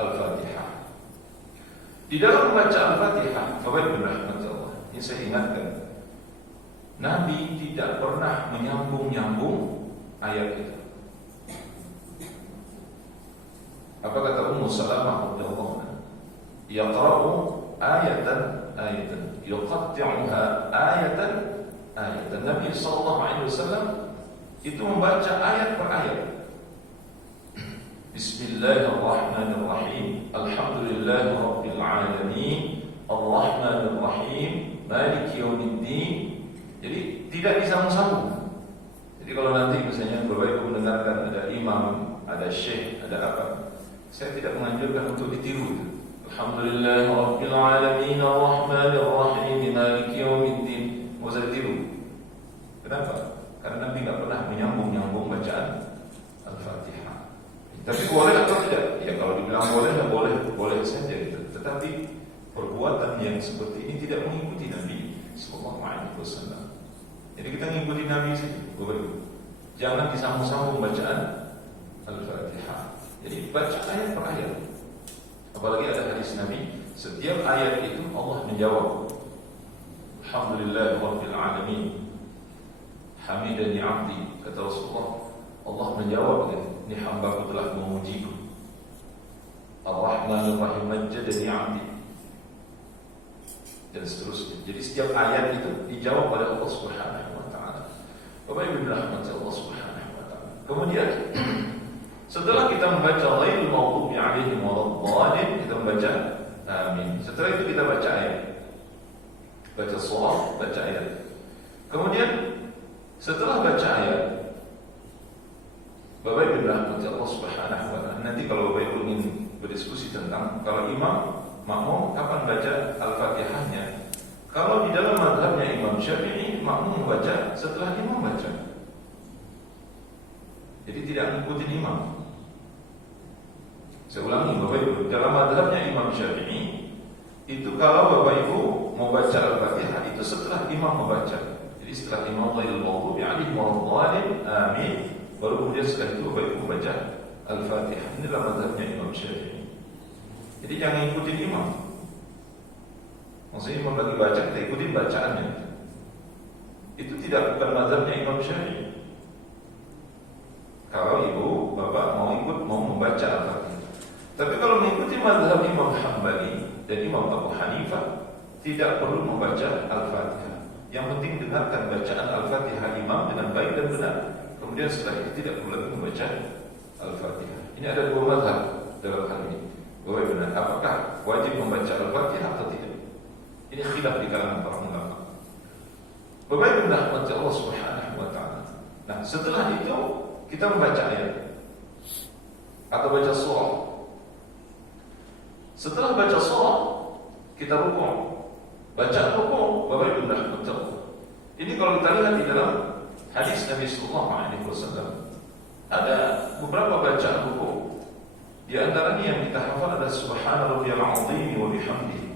Al-Fatihah. Di dalam membaca Al-Fatihah, Bapak-ibu rahmatullah, ini saya ingatkan, Nabi tidak pernah menyambung-nyambung ayat itu. Apa kata Ummu Salamah radhiyallahu anha? Yaqra'u ayatan yuqatti'uha ayatan. Nabi sallallahu alaihi wasallam itu membaca ayat per ayat. Bismillahirrahmanirrahim. Alhamdulillahi rabbil alamin. Arrahmanir rahim. Maliki yaumiddin. Jadi tidak disambung-sambung. Jadi kalau nanti misalnya Bapak Ibu mendengarkan ada imam, ada syekh, ada apa, saya tidak menganjurkan untuk ditiru. Alhamdulillahi rabbil alamin arrahmanir rahim maliki yaumiddin. Mau saya tiru. Kenapa? Karena Nabi enggak pernah menyambung-nyambung bacaan Al-Fatihah. Tapi boleh atau tidak? Ya kalau dibilang boleh, ya boleh saja gitu. Tetapi perbuatan yang seperti ini tidak mengikuti Nabi sallallahu alaihi wasallam. Jadi kita mengikuti Nabi saja. Jangan disambung-sambung bacaan Al-Fatihah. Jadi baca ayat per ayat. Apalagi ada hadis Nabi, setiap ayat itu Allah menjawab. Alhamdulillah rabbil alamin. Hamidani 'abdi, kata Rasulullah. Allah menjawab, ini hamba-Ku telah memujiku. Ar-Rahmanir Rahim, majjadani 'abdi. Dan seterusnya. Jadi setiap ayat itu dijawab oleh Allah Subhanahu wa taala. Bapak Ibu rahmat Allah Subhanahu wa taala. Kemudian setelah kita membaca ghairil maghdubi 'alaihim waladdallin, kita membaca amin. Setelah itu kita baca ayat. Baca surah, baca ayat. Kemudian setelah baca ayat, Bapak Ibu rahmati Allah Subhanahu wa taala. Nanti kalau Bapak Ibu ingin berdiskusi tentang kalau imam makmum kapan baca Al-Fatihahnya. Kalau di dalam mazhabnya Imam Syafi'i, makmum membaca setelah imam baca. Jadi tidak mengikuti imam. Saya ulangi Bapak Ibu, dalam mazhabnya Imam Syafi'i itu kalau Bapak Ibu mau baca Al-Fatihah itu setelah imam membaca. Jadi setelah imam ghairil maghdubi 'alaihim waladdallin, amin, baru kemudian setelah itu Bapak Ibu membaca Al-Fatihah. Ini adalah mazhabnya Imam Syafi'i. Jadi jangan ikutin imam. Maksudnya imam lagi baca, kita ikutin bacaannya. Itu bukan mazhabnya Imam Syafi'i. Kalau ibu, bapak mau membaca Al-Fatihah. Tapi kalau mengikuti mazhab Imam Hambali dan Imam Abu Hanifah, tidak perlu membaca Al-Fatihah. Yang penting dengarkan bacaan Al-Fatihah imam dengan baik dan benar. Kemudian setelah itu tidak perlu lagi membaca Al-Fatihah. Ini ada dua mazhab dalam hal ini. Bahwa benar, apakah wajib membaca Al-Fatihah atau tidak? Ini khilaf di kalangan para ulama. Bapak Ibu rahmati Allah Subhanahu wa taala. Nah, setelah itu kita membaca ayat atau baca surah. Setelah baca surah, kita rukuk. Bacaan rukuk, Bapak Ibu rahmati Allah. Ini kalau kita lihat di dalam hadis Nabi sallallahu alaihi wasallam, ada beberapa bacaan rukuk. Di antaranya yang kita hafal adalah Subhana rabbiyal azim wa bihamdihi.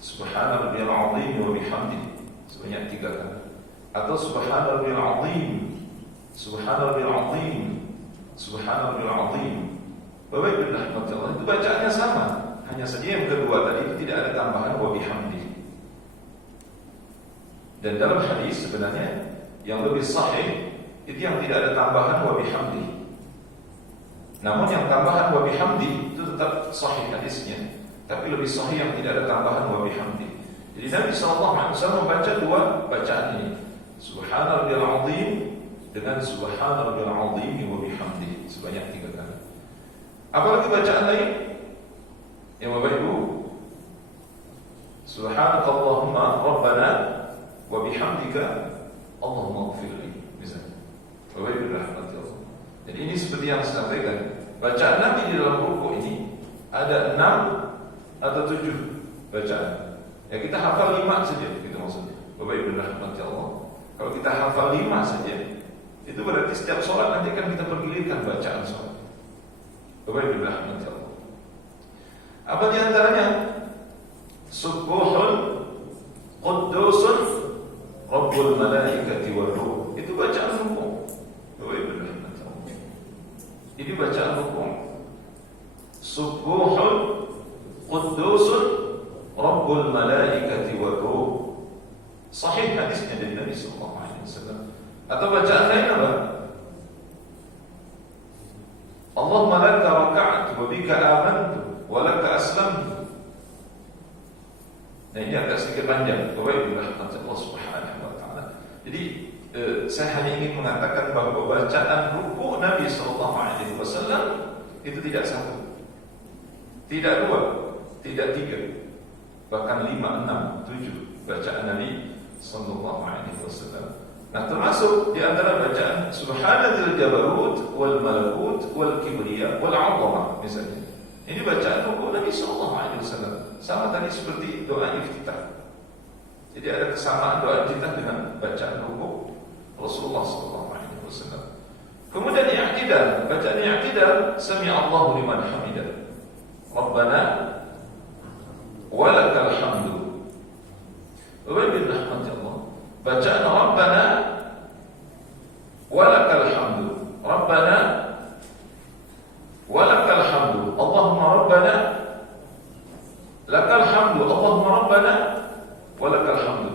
Subhana rabbiyal azim wa bihamdihi sebanyak 3 kali. Atau Subhana rabbiyal azim, Subhana rabbiyal azim, Subhana rabbiyal azim. Bapak Ibu rahmatullah, itu bacaannya sama, hanya saja yang kedua tadi itu tidak ada tambahan wa bihamdihi. Dan dalam hadis sebenarnya yang lebih sahih itu yang tidak ada tambahan wa bihamdihi. Namun yang tambahan wa bihamdi itu tetap sahih hadisnya, tapi lebih sahih yang tidak ada tambahan wa bihamdi. Jadi Nabi SAW membaca dua bacaan ini, Subhana rabbiyal azim dengan Subhana rabbiyal azim wa bihamdihi, sebanyak 3 kali. Apalagi bacaan lain yang Bapak Ibu, Subhanakallahumma rabbana wa bihamdika Allahumma ighfirli, misalnya. Bapak Ibu rahmati Allah. Jadi ini seperti yang saya sampaikan, bacaan Nabi di dalam rukuk ini ada 6 atau 7 bacaan. Ya kita hafal 5 saja, gitu maksudnya. Bapak Ibu rahmati Allah. Kalau kita hafal 5 saja, itu berarti setiap sholat nanti akan kita pergilirkan bacaan sholat. Bapak Ibu rahmati Allah. Apa di antaranya? Subuhun Quddusun Rabbul Malaikati wal Ruh. Itu bacaan rukuk. Bapak Ibu rahmati Allah. Ini bacaan rukuk. Subuhun Quddusun Rabbul Malaikati wal Ruh. Sahih hadisnya dari Nabi sallallahu alaihi wasallam. Atau bacaan lain apa? Allahumma laka raka'tu wa bika amantu wa laka aslamtu. Nah ini agak sedikit panjang. Bapak Ibu rahmati Allah subhanahu wa ta'ala. Jadi saya hanya ingin mengatakan bahwa bacaan rukuk Nabi sallallahu alaihi wasallam itu tidak 1, tidak 2, tidak 3, bahkan 5, 6, 7 bacaan Nabi sallallahu alaihi wasallam. Nah termasuk di antara bacaan Subhanadzil Jabarut wal Malakut wal Kibriya wal 'Azamah misalnya. Ini bacaan rukuk Nabi sallallahu alaihi wasallam. Sama tadi seperti doa iftitah. Jadi ada kesamaan doa iftitah dengan bacaan rukuk Rasulullah sallallahu alaihi wasallam. Kemudian i'tidal, bacaan i'tidal Sami Allahu liman hamidah. Rabbana walakal hamdu. Wabillahi rahmatullah. Bacaan Rabbana walakal hamdu. Rabbana walakal hamdu. Allahumma Rabbana lakal hamdu. Allahumma Rabbana walakal hamdu.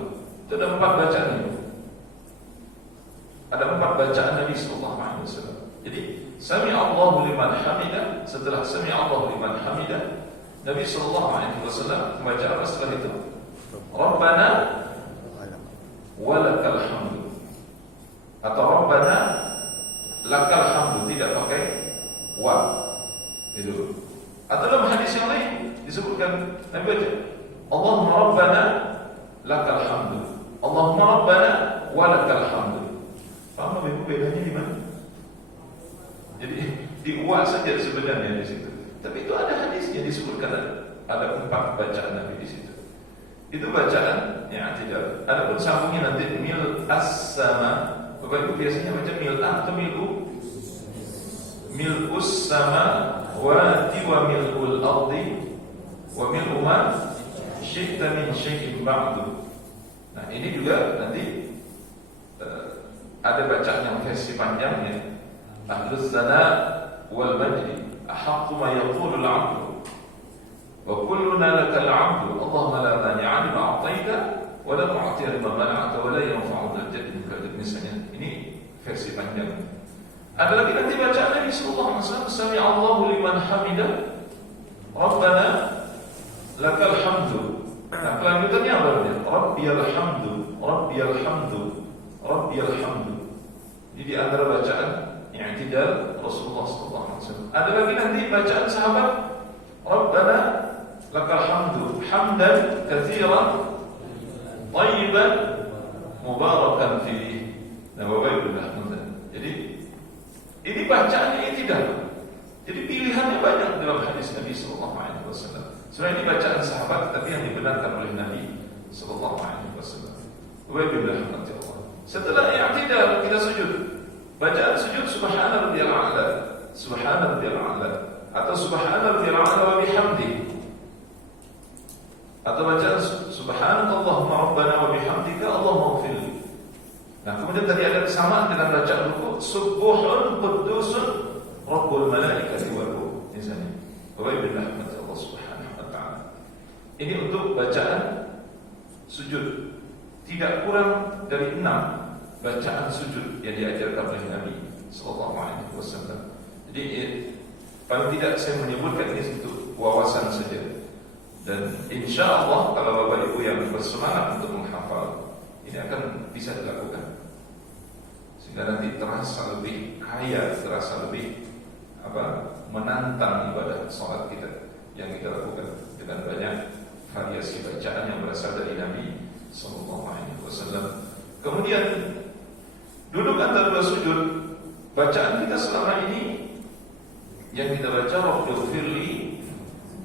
Itu ada 4 bacaan ini. Ada 4 bacaan Nabi sallallahu alaihi wasallam. Jadi Sami Allahu liman hamidah, setelah Sami Allahu liman hamidah, Nabi sallallahu alaihi wasallam membaca apa setelah itu? Rabbana walakal hamdu. Atau Rabbana lakal hamdu, tidak pakai wa. Itu. Atau dalam hadis yang lain disebutkan Nabi baca Allahumma Rabbana lakal hamdu. Allahumma Rabbana walakal hamdu. Paham Ibu bedanya di mana? Jadi di wa saja sebenarnya di situ. Tapi itu ada hadisnya disebutkan ada 4 bacaan Nabi di situ. Itu bacaan yang tidak. Adapun sambungnya nanti mil as-sama. Bapak Ibu biasanya baca mil atau mil'u. Mil'us sama wa mil'ul ardi wa mil'u ma syi'ta min syai'in ba'du. Nah ini juga nanti ada bacaan yang versi panjangnya. Ahlus sana wal majdi ahaqqu ma yaqulu al-'abdu wa kulluna lakal 'abdu. Allahumma la mani'a lima a'taita wa la mu'tiya lima mana'ta wa la yanfa'u dzal jaddi minka jadd. Misalnya ini versi panjang. Ada lagi nanti bacaan Nabi sallallahu alaihi wasallam Sami Allahu liman hamidah Rabbana lakal hamdu. Nah kelanjutannya apa namanya? Rabbiyal hamdu, Rabbiyal hamdu, Rabbiyal hamdu. Jadi antara bacaan i'tidal Rasulullah sallallahu alaihi wasallam. Ada lagi nanti bacaan sahabat Rabbana lakal hamdu hamdan katsiran thayyiban mubarakan fihi. Nah Bapak Ibu rahmatan. Jadi ini bacaannya i'tidal. Jadi pilihannya banyak dalam hadis Nabi sallallahu alaihi wasallam. Sebenarnya ini bacaan sahabat tapi yang dibenarkan oleh Nabi sallallahu alaihi wasallam. Bapak Ibu rahmatan Allah. Setelah i'tidal kita sujud. Bacaan sujud Subhana rabbiyal a'la, Subhana rabbiyal a'la, atau Subhana rabbiyal a'la wa bihamdihi. Atau bacaan Subhanakallahumma rabbana wa bihamdika Allahumma ighfirli. Nah, kemudian tadi ada kesamaan dengan bacaan rukuk Subuhun Quddusun Rabbul Malaikati wal Ruh. Misalnya, Bapak Ibu rahmati Allah subhanahu wa ta'ala. Ini untuk bacaan sujud. Tidak kurang dari 6 bacaan sujud yang diajarkan oleh Nabi sallallahu alaihi wasallam. Jadi paling tidak saya menyebutkan ini untuk wawasan saja Dan insya Allah kalau Bapak Ibu yang bersemangat untuk menghafal, ini akan bisa dilakukan, sehingga nanti terasa lebih kaya, terasa lebih menantang ibadah sholat kita yang kita lakukan dengan banyak variasi bacaan yang berasal dari Nabi Sallallahu Alaihi Wasallam. Kemudian duduk antara dua sujud, bacaan kita selama ini yang kita baca Rabbighfirli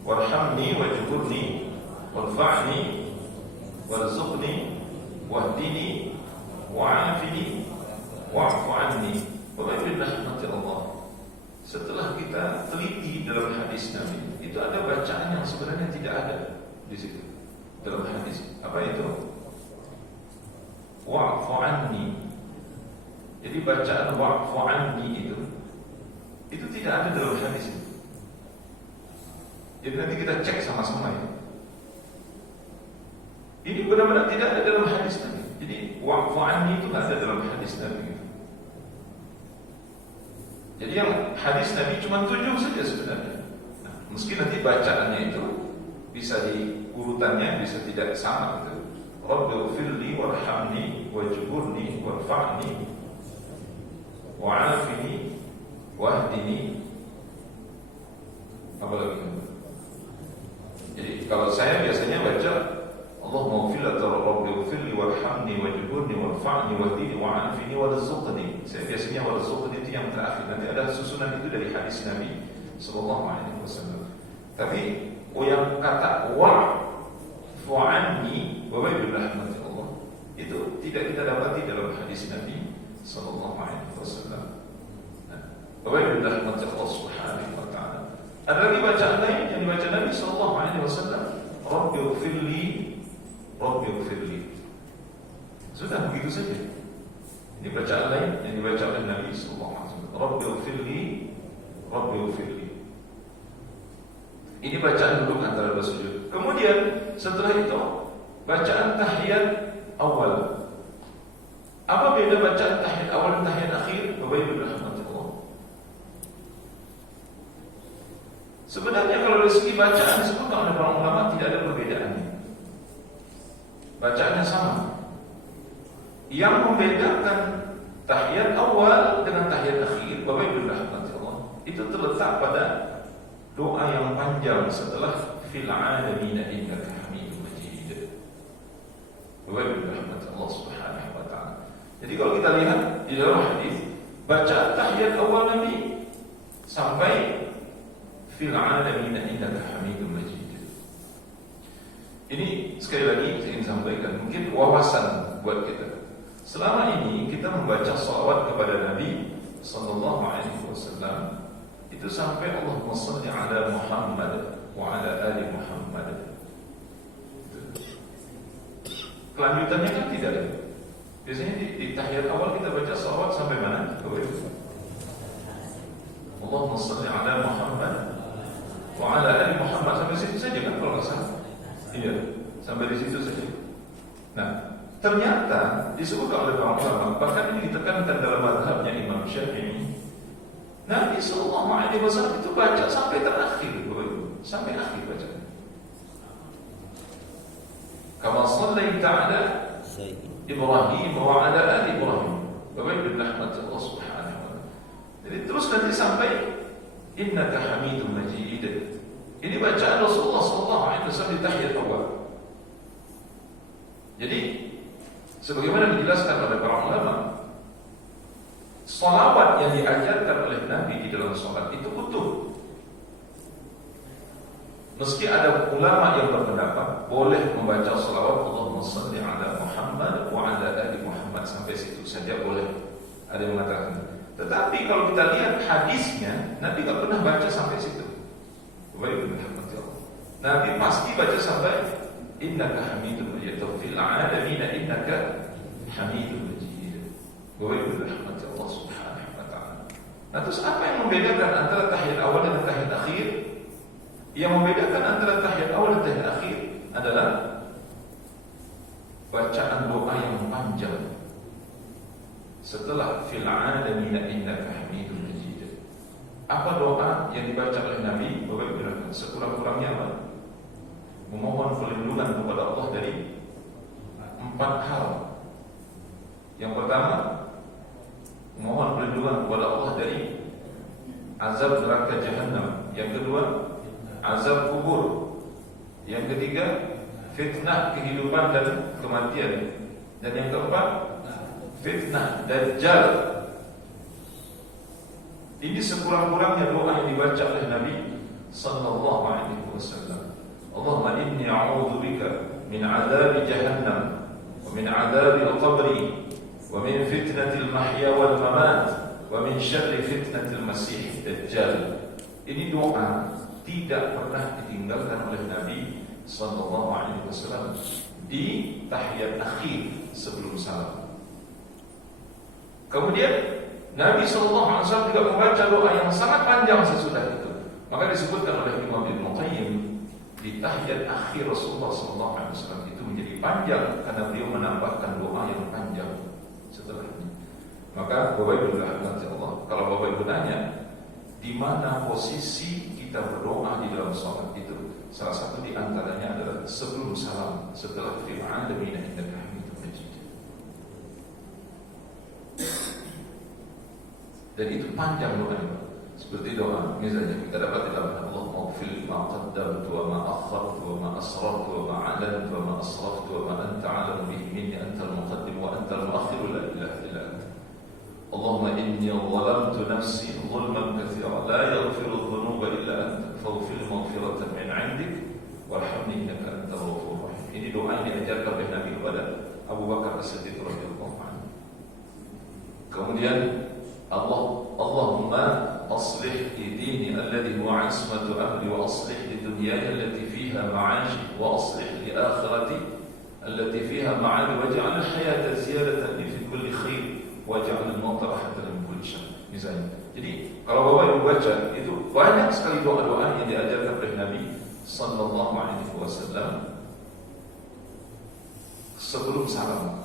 warhamni wajburni warfa'ni warzuqni wahdini wa'afini wa'fu anni wa ba'id rahmati Allah. Setelah kita teliti dalam hadis Nabi, itu ada bacaan yang sebenarnya tidak ada di situ dalam hadis. Apa itu? Wa'fu anni. Jadi bacaan wa'fu anni itu tidak ada dalam hadis. Jadi nanti kita cek sama-sama ya. Ini benar-benar tidak ada dalam hadis Nabi. Jadi wa'fu anni itu tidak ada dalam hadis Nabi. Jadi yang hadis Nabi cuma 7 saja sebenarnya. Nah, meski nanti bacaannya itu bisa di urutannya bisa tidak sama gitu. Rabbighfirli warhamni wajburni warfa'ni wa'afini wahdini. Apa lagi? Jadi kalau saya biasanya baca Allahumma ighfir li rabbighfirli warhamni wajburni warfa'ni wahdini wa'afini warzuqni. Saya biasanya warzuqni itu yang terakhir. Nanti ada susunan itu dari hadis Nabi sallallahu alaihi wasallam. Tapi yang kata wa'fu anni wa ba'id rahmati Allah itu tidak kita dapati dalam hadis Nabi sallallahu alaihi wasallam. Wa ba'id rahmati Allah subhanahu wa ta'ala. Ada lagi bacaan lain yang dibaca Nabi sallallahu alaihi wasallam, Rabbighfirli Rabbighfirli. Sudah begitu saja. Ini bacaan lain yang dibaca oleh Nabi sallallahu alaihi wasallam, Rabbighfirli Rabbighfirli. Ini bacaan duduk antara dua sujud. Kemudian setelah itu bacaan tahiyat awal. Apa beda bacaan tahiyat awal dan tahiyat akhir? Bapak-Ibu rahmatullah. Sebenarnya kalau dari segi bacaan disebutkan oleh para ulama tidak ada perbedaannya. Bacaannya sama. Yang membedakan tahiyat awal dengan tahiyat akhir, Bapak-Ibu rahmatullah, itu terletak pada doa yang panjang setelah fil alamin innaka hamidum majid. Bapak-Ibu rahmatullah subhanahu wa ta'ala. Jadi kalau kita lihat di dalam hadis, bacaan tahiyat awal Nabi sampai fil alamin innaka hamidum majid. Ini sekali lagi saya ingin sampaikan, mungkin wawasan buat kita. Selama ini kita membaca shalawat kepada Nabi sallallahu alaihi wasallam itu sampai Allahumma shalli ala Muhammad wa ala ali Muhammad. Kelanjutannya kan tidak ada. Biasanya di tahiyat awal kita baca shalawat sampai mana? Allahumma shalli ala Muhammad wa ala ali Muhammad, sampai situ saja kan kalau nggak salah. Iya, sampai di situ saja. Nah, ternyata disebutkan oleh para ulama, bahkan ini ditekankan dalam mazhabnya Imam Syafi'i, Nabi sallallahu alaihi wasallam itu baca sampai terakhir, sampai akhir baca. Kama shallaita ala Ibrahim wa ala ali Ibrahim. Bapak-Ibu rahmatullah subhanahu wa ta'ala. Jadi terus nanti sampai innaka hamidum majid. Ini bacaan Rasulullah SAW di tahiyat awal. Jadi sebagaimana dijelaskan oleh para ulama, salawat yang diajarkan oleh Nabi di dalam salat itu utuh. Meski ada ulama yang berpendapat boleh membaca salawat Allahumma shalli ala Muhammad wa ala ali Muhammad, sampai situ saja boleh. Ada yang mengatakan. Tetapi kalau kita lihat hadisnya, Nabi tidak pernah baca sampai situ. Nabi pasti baca sampai innaka hamidun majid, fil alamin innaka hamidun majid. Bapak-Ibu rahmatullah subhanahu wa ta'ala. Nah, terus apa yang membedakan antara tahiyat awal dan tahiyat akhir? Yang membedakan antara tahiyat awal dan tahiyat akhir adalah bacaan doa yang panjang setelah fil alamin innaka hamidun majid. Apa doa yang dibaca oleh Nabi? Bapak-Ibu, sekurang-kurangnya apa? memohon perlindungan kepada Allah dari 4 hal. Yang pertama, memohon perlindungan kepada Allah dari azab neraka jahanam. Yang kedua, azab kubur. Yang ketiga, fitnah kehidupan dan kematian. Dan yang keempat, fitnah Dajjal. Ini sekurang-kurangnya doa yang dibaca oleh Nabi sallallahu alaihi wasallam. Allahumma inni a'udzubika min 'adzabi jahannam wa min 'adzabil qabri wa min fitnatil mahya wal mamat wa min syarri fitnatil masih dajjal. Ini doa tidak pernah ditinggalkan oleh Nabi sallallahu alaihi wasallam di tahiyat akhir sebelum salam. Kemudian Nabi sallallahu alaihi wasallam juga membaca doa yang sangat panjang sesudah itu. Maka disebutkan oleh Imam Ibnu Qayyim di tahiyat akhir Rasulullah sallallahu alaihi wasallam itu menjadi panjang karena beliau menambahkan doa yang panjang setelah ini. Maka Bapak Ibu rahmati Allah, kalau Bapak Ibu tanya di mana posisi kita berdoa di dalam salat itu, salah satu di antaranya adalah sebelum salam, setelah fil alamin innaka hamidum majid. Dan itu panjang doanya. Seperti doa misalnya kita dapat dalam Allahumma ighfir ma qaddamtu wa ma akhartu wa ma asrartu wa ma a'lantu wa ma asraftu wa ma anta 'alamu bihi minni antal muqaddim wa antal muakhir la ilaha illa anta. Allahumma inni zalamtu nafsi zulman katsiran la yaghfiru dhunuba illa anta faghfir maghfiratan min 'indik warhamni innaka antal ghafurur rahim. Ini doa yang diajarkan oleh Nabi kepada Abu Bakar As-Siddiq radhiyallahu anhu. Kemudian Allahumma aslih li dini alladhi huwa 'ismatu amri wa aslih li dunyaya allati fiha ma'ashi wa aslih li akhirati allati fiha ma'adi waj'al al-hayata ziyadatan li fi kulli khair waj'al al-mauta rahatan min kulli syarr. Misalnya. Jadi kalau Bapak Ibu baca itu banyak sekali doa-doa yang diajarkan oleh Nabi sallallahu alaihi wasallam sebelum salam.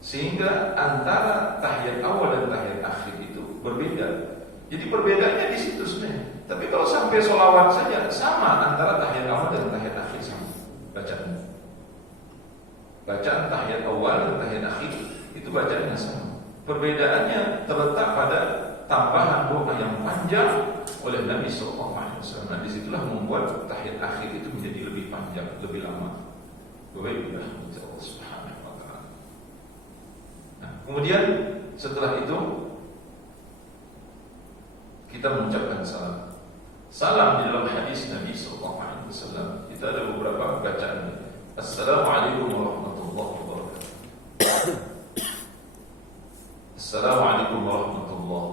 Sehingga antara tahiyat awal dan tahiyat akhir itu berbeda. Jadi perbedaannya di situ sebenarnya. Tapi kalau sampai sholawat saja sama antara tahiyat awal dan tahiyat akhir sama bacaan. Bacaan tahiyat awal dan tahiyat akhir itu bacaannya sama. Perbedaannya terletak pada tambahan doa yang panjang oleh Nabi sallallahu alaihi wasallam. Nah, disitulah membuat tahiyat akhir itu menjadi lebih panjang, lebih lama. Baik, Allah Subhanahu wa taala. Nah, kemudian setelah itu kita mengucapkan salam. Salam di dalam hadis Nabi sallallahu alaihi wasallam itu ada beberapa bacaan. Assalamualaikum warahmatullahi wabarakatuh. Assalamualaikum warahmatullahi.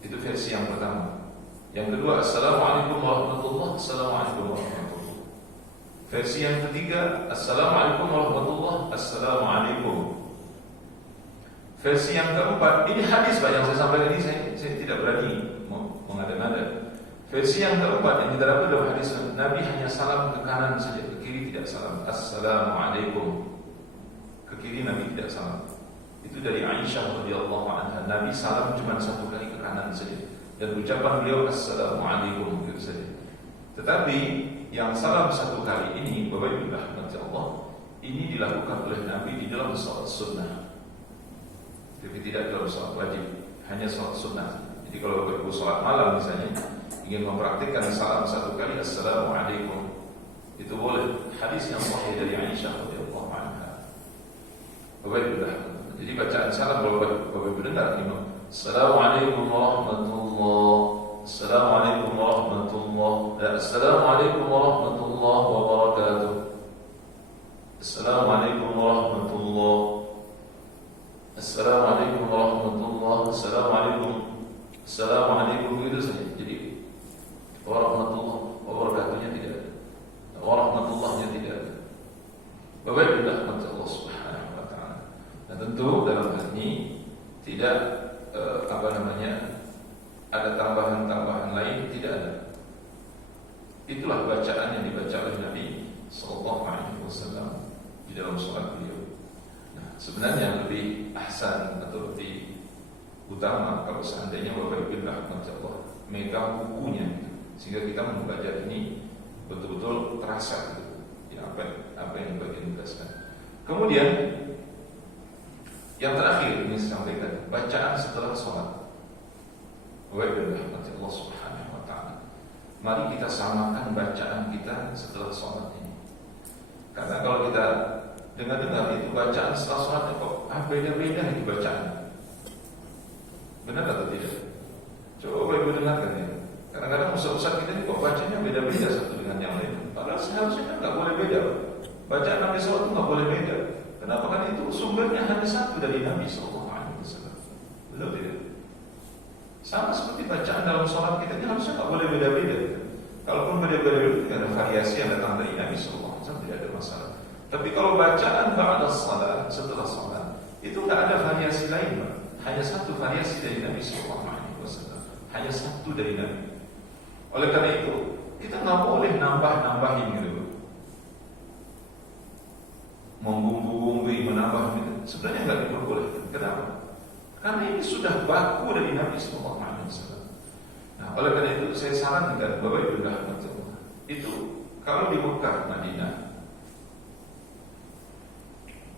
Itu versi yang pertama. Yang kedua, Assalamualaikum warahmatullahi. Assalamualaikum warahmatullahi. Versi yang ketiga, Assalamualaikum warahmatullahi. Assalamualaikum. Versi yang keempat, ini hadis Pak yang saya sampaikan ini saya tidak berani mengada-ngada. Versi yang keempat yang kita dapat dalam hadis Nabi hanya salam ke kanan saja, ke kiri tidak salam. Assalamualaikum. Ke kiri Nabi tidak salam. Itu dari Aisyah radhiyallahu anha. Nabi salam cuma satu kali ke kanan saja dan ucapan beliau Assalamualaikum gitu saja. Tetapi yang salam satu kali ini, Bapak Ibu rahmati Allah, ini dilakukan oleh Nabi di dalam salat sunnah. Tapi tidak dalam salat wajib, hanya salat sunnah. Jadi kalau Bapak Ibu salat malam misalnya ingin mempraktikkan salam satu kali Assalamualaikum, itu boleh. Hadis yang sahih dari Aisyah radhiyallahu anha. Bapak Ibu rahmati. Jadi bacaan salam Bapak Ibu dengar Imam. Assalamualaikum warahmatullahi. Assalamualaikum warahmatullahi. Assalamualaikum warahmatullahi wabarakatuh. Assalamualaikum warahmatullahi. Assalamualaikum warahmatullahi. Assalamualaikum itu saja. Jadi warahmatullahi wabarakatuhnya tidak ada. Warahmatullahnya tidak ada. Bapak Ibu rahmati Allah Subhanahu wa taala. Nah, tentu dalam hal ini tidak ada tambahan-tambahan lain, tidak ada. Itulah bacaan yang dibaca oleh Nabi sallallahu alaihi wasallam di dalam salat beliau. Nah, sebenarnya lebih ahsan atau lebih utama kalau seandainya Bapak Ibu rahmati Allah megang bukunya, sehingga kita membaca ini betul-betul terasa gitu. Ya, apa yang bagian tugaskan. Kemudian yang terakhir ini saya sampaikan, bacaan setelah sholat. Wa'alaikum rahmati Allah subhanahu wa ta'ala. Mari kita samakan bacaan kita setelah sholat ini. Karena kalau kita dengar-dengar itu bacaan setelah sholat kok beda-beda itu bacaan. Benar atau tidak? Coba ibu dengarkan ya. Kadang-kadang ustaz-ustaz kita ini kok bacanya beda-beda satu dengan yang lain. Padahal seharusnya kan nggak boleh beda. Bacaan Nabi SAW itu nggak boleh beda. Kenapa? Kan itu sumbernya hanya satu dari Nabi SAW. Betul tidak? Sama seperti bacaan dalam sholat kita ini harusnya nggak boleh beda-beda. Kalaupun beda-beda itu ada variasi yang datang dari Nabi SAW, tidak ada masalah. Tapi kalau bacaan ba'da shalah, setelah sholat, itu nggak ada variasi lain, Pak. Hanya satu variasi dari Nabi SAW. Hanya satu dari Nabi. Oleh karena itu, kita nggak boleh nambah-nambahin gitu, membumbu-bumbui, menambah gitu. Sebenarnya nggak diperbolehkan. Kenapa? Karena ini sudah baku dari Nabi SAW. Nah, oleh karena itu saya sarankan Bapak Ibu rahmatullah, itu kalau di Mekah, Madinah,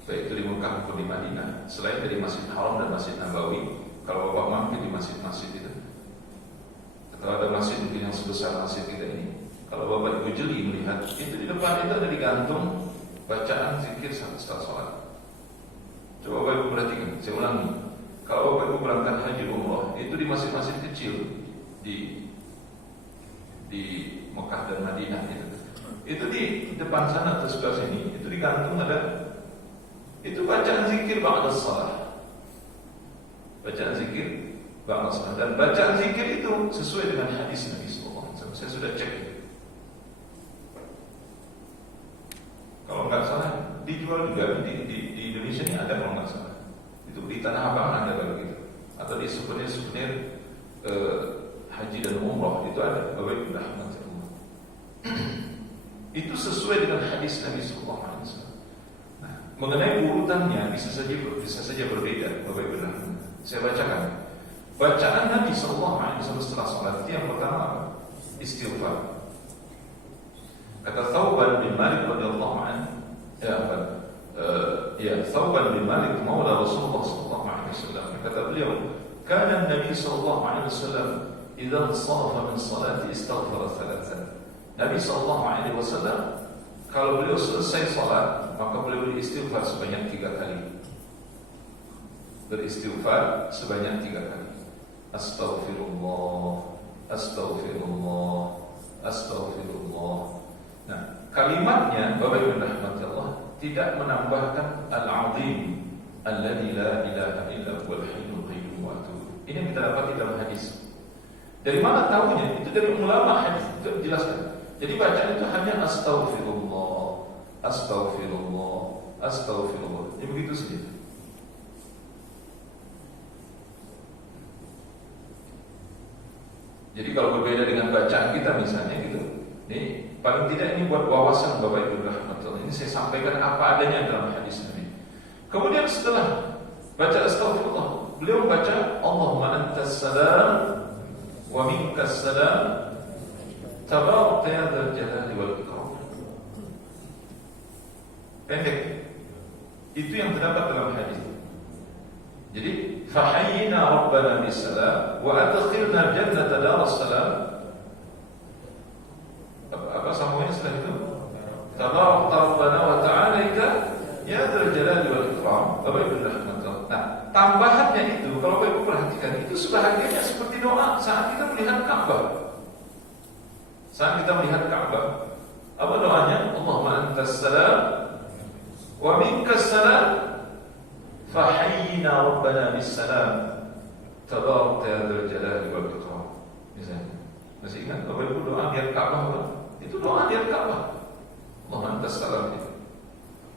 baik itu di Mekah maupun di Madinah, selain dari Masjid Haram dan Masjid Nabawi, kalau Bapak mampir di masjid-masjid itu, atau ada masjid mungkin yang sebesar masjid kita ini, kalau Bapak Ibu jeli melihat, itu di depan itu ada digantung bacaan zikir setelah sholat. Coba Bapak Ibu perhatikan, saya ulangi. Kalau Bapak Ibu berangkat haji umrah, itu di masjid-masjid kecil di Mekah dan Madinah itu di depan sana atau sebelah sini, itu digantung ada itu bacaan zikir ba'da shalah. Bacaan zikir ba'da shalah, dan bacaan zikir itu sesuai dengan hadis Nabi sallallahu alaihi wasallam. Saya sudah cek. Kalau nggak salah dijual juga di Indonesia ini ada kalau nggak salah. Itu di Tanah Abang ada kalau gitu. Atau di souvenir haji dan umrah itu ada. Bapak Ibu rahmatullah. Itu sesuai dengan hadis Nabi sallallahu alaihi wasallam. Nah, mengenai urutannya bisa saja berbeda, Bapak Ibu rahmatullah. Saya bacakan. Bacaan Nabi sallallahu alaihi wasallam setelah salat yang pertama istighfar. Kata Thawban bin Malik radhiyallahu anhu, Thawban bin Malik maula Rasulullah sallallahu alaihi wasallam, kata beliau, kana Nabi sallallahu alaihi wasallam idza sharafa min salati istaghfara thalathan. Nabi sallallahu alaihi wasallam kalau beliau selesai salat, maka beliau beristighfar sebanyak 3 kali. Beristighfar sebanyak 3 kali. Astaghfirullah, astaghfirullah, astaghfirullah. Nah, kalimatnya Bapak Ibu rahmatullah tidak menambahkan al-azim alladzi la ilaha illa huwal hayyul qayyum wa atubu. Ini yang kita dapat dalam hadis. Dari mana tahunya? Itu dari ulama hadis itu dijelaskan. Jadi bacaan itu hanya astaghfirullah, astaghfirullah, astaghfirullah. Ya begitu saja. Jadi kalau berbeda dengan bacaan kita misalnya gitu, ini paling tidak ini buat wawasan Bapak Ibu rahmatullah. Ini saya sampaikan apa adanya dalam hadis ini. Kemudian setelah baca astaghfirullah, beliau baca Allahumma antas salam wa minkas salam tabarakta ya dzal jalali wal ikram. Pendek. Itu yang terdapat dalam hadis. Jadi fahayyina rabbana bisalam wa adkhilna jannata daras salam. Apa sambungannya setelah itu? Tabarakta rabbana wa ta'alaika ya dzal jalali wal ikram. Bapak Ibu rahmatullah. Nah, tambahannya itu kalau Bapak Ibu perhatikan itu sebahagiannya seperti doa saat kita melihat Ka'bah. Saat kita melihat Ka'bah, apa doanya? Allahumma antas salam wa minkas salam fahayyina rabbana bisalam tabarakta ya dzal jalali wal ikram. Misalnya, masih ingat Bapak Ibu doa lihat Ka'bah apa? Itu doa lihat Ka'bah. Allahumma antas salam itu.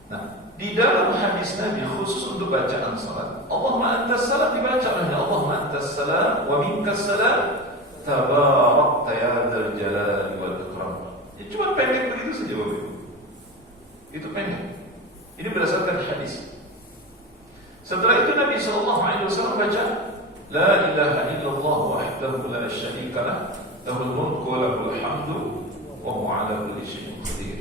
Nah, di dalam hadis Nabi khusus untuk bacaan salat, Allahumma antas salam dibaca olehnya Allahumma antas salam wa minkas salam tabarakta ya dzal jalali wal ikram. Ya, cuma pendek begitu saja Bapak Ibu. Itu pendek. Ini berdasarkan hadis. Setelah itu Nabi SAW baca La ilaha illallah wahdahu la syarika lah lahul mulku wa lahul hamdu wa huwa 'ala kulli syai'in qadir.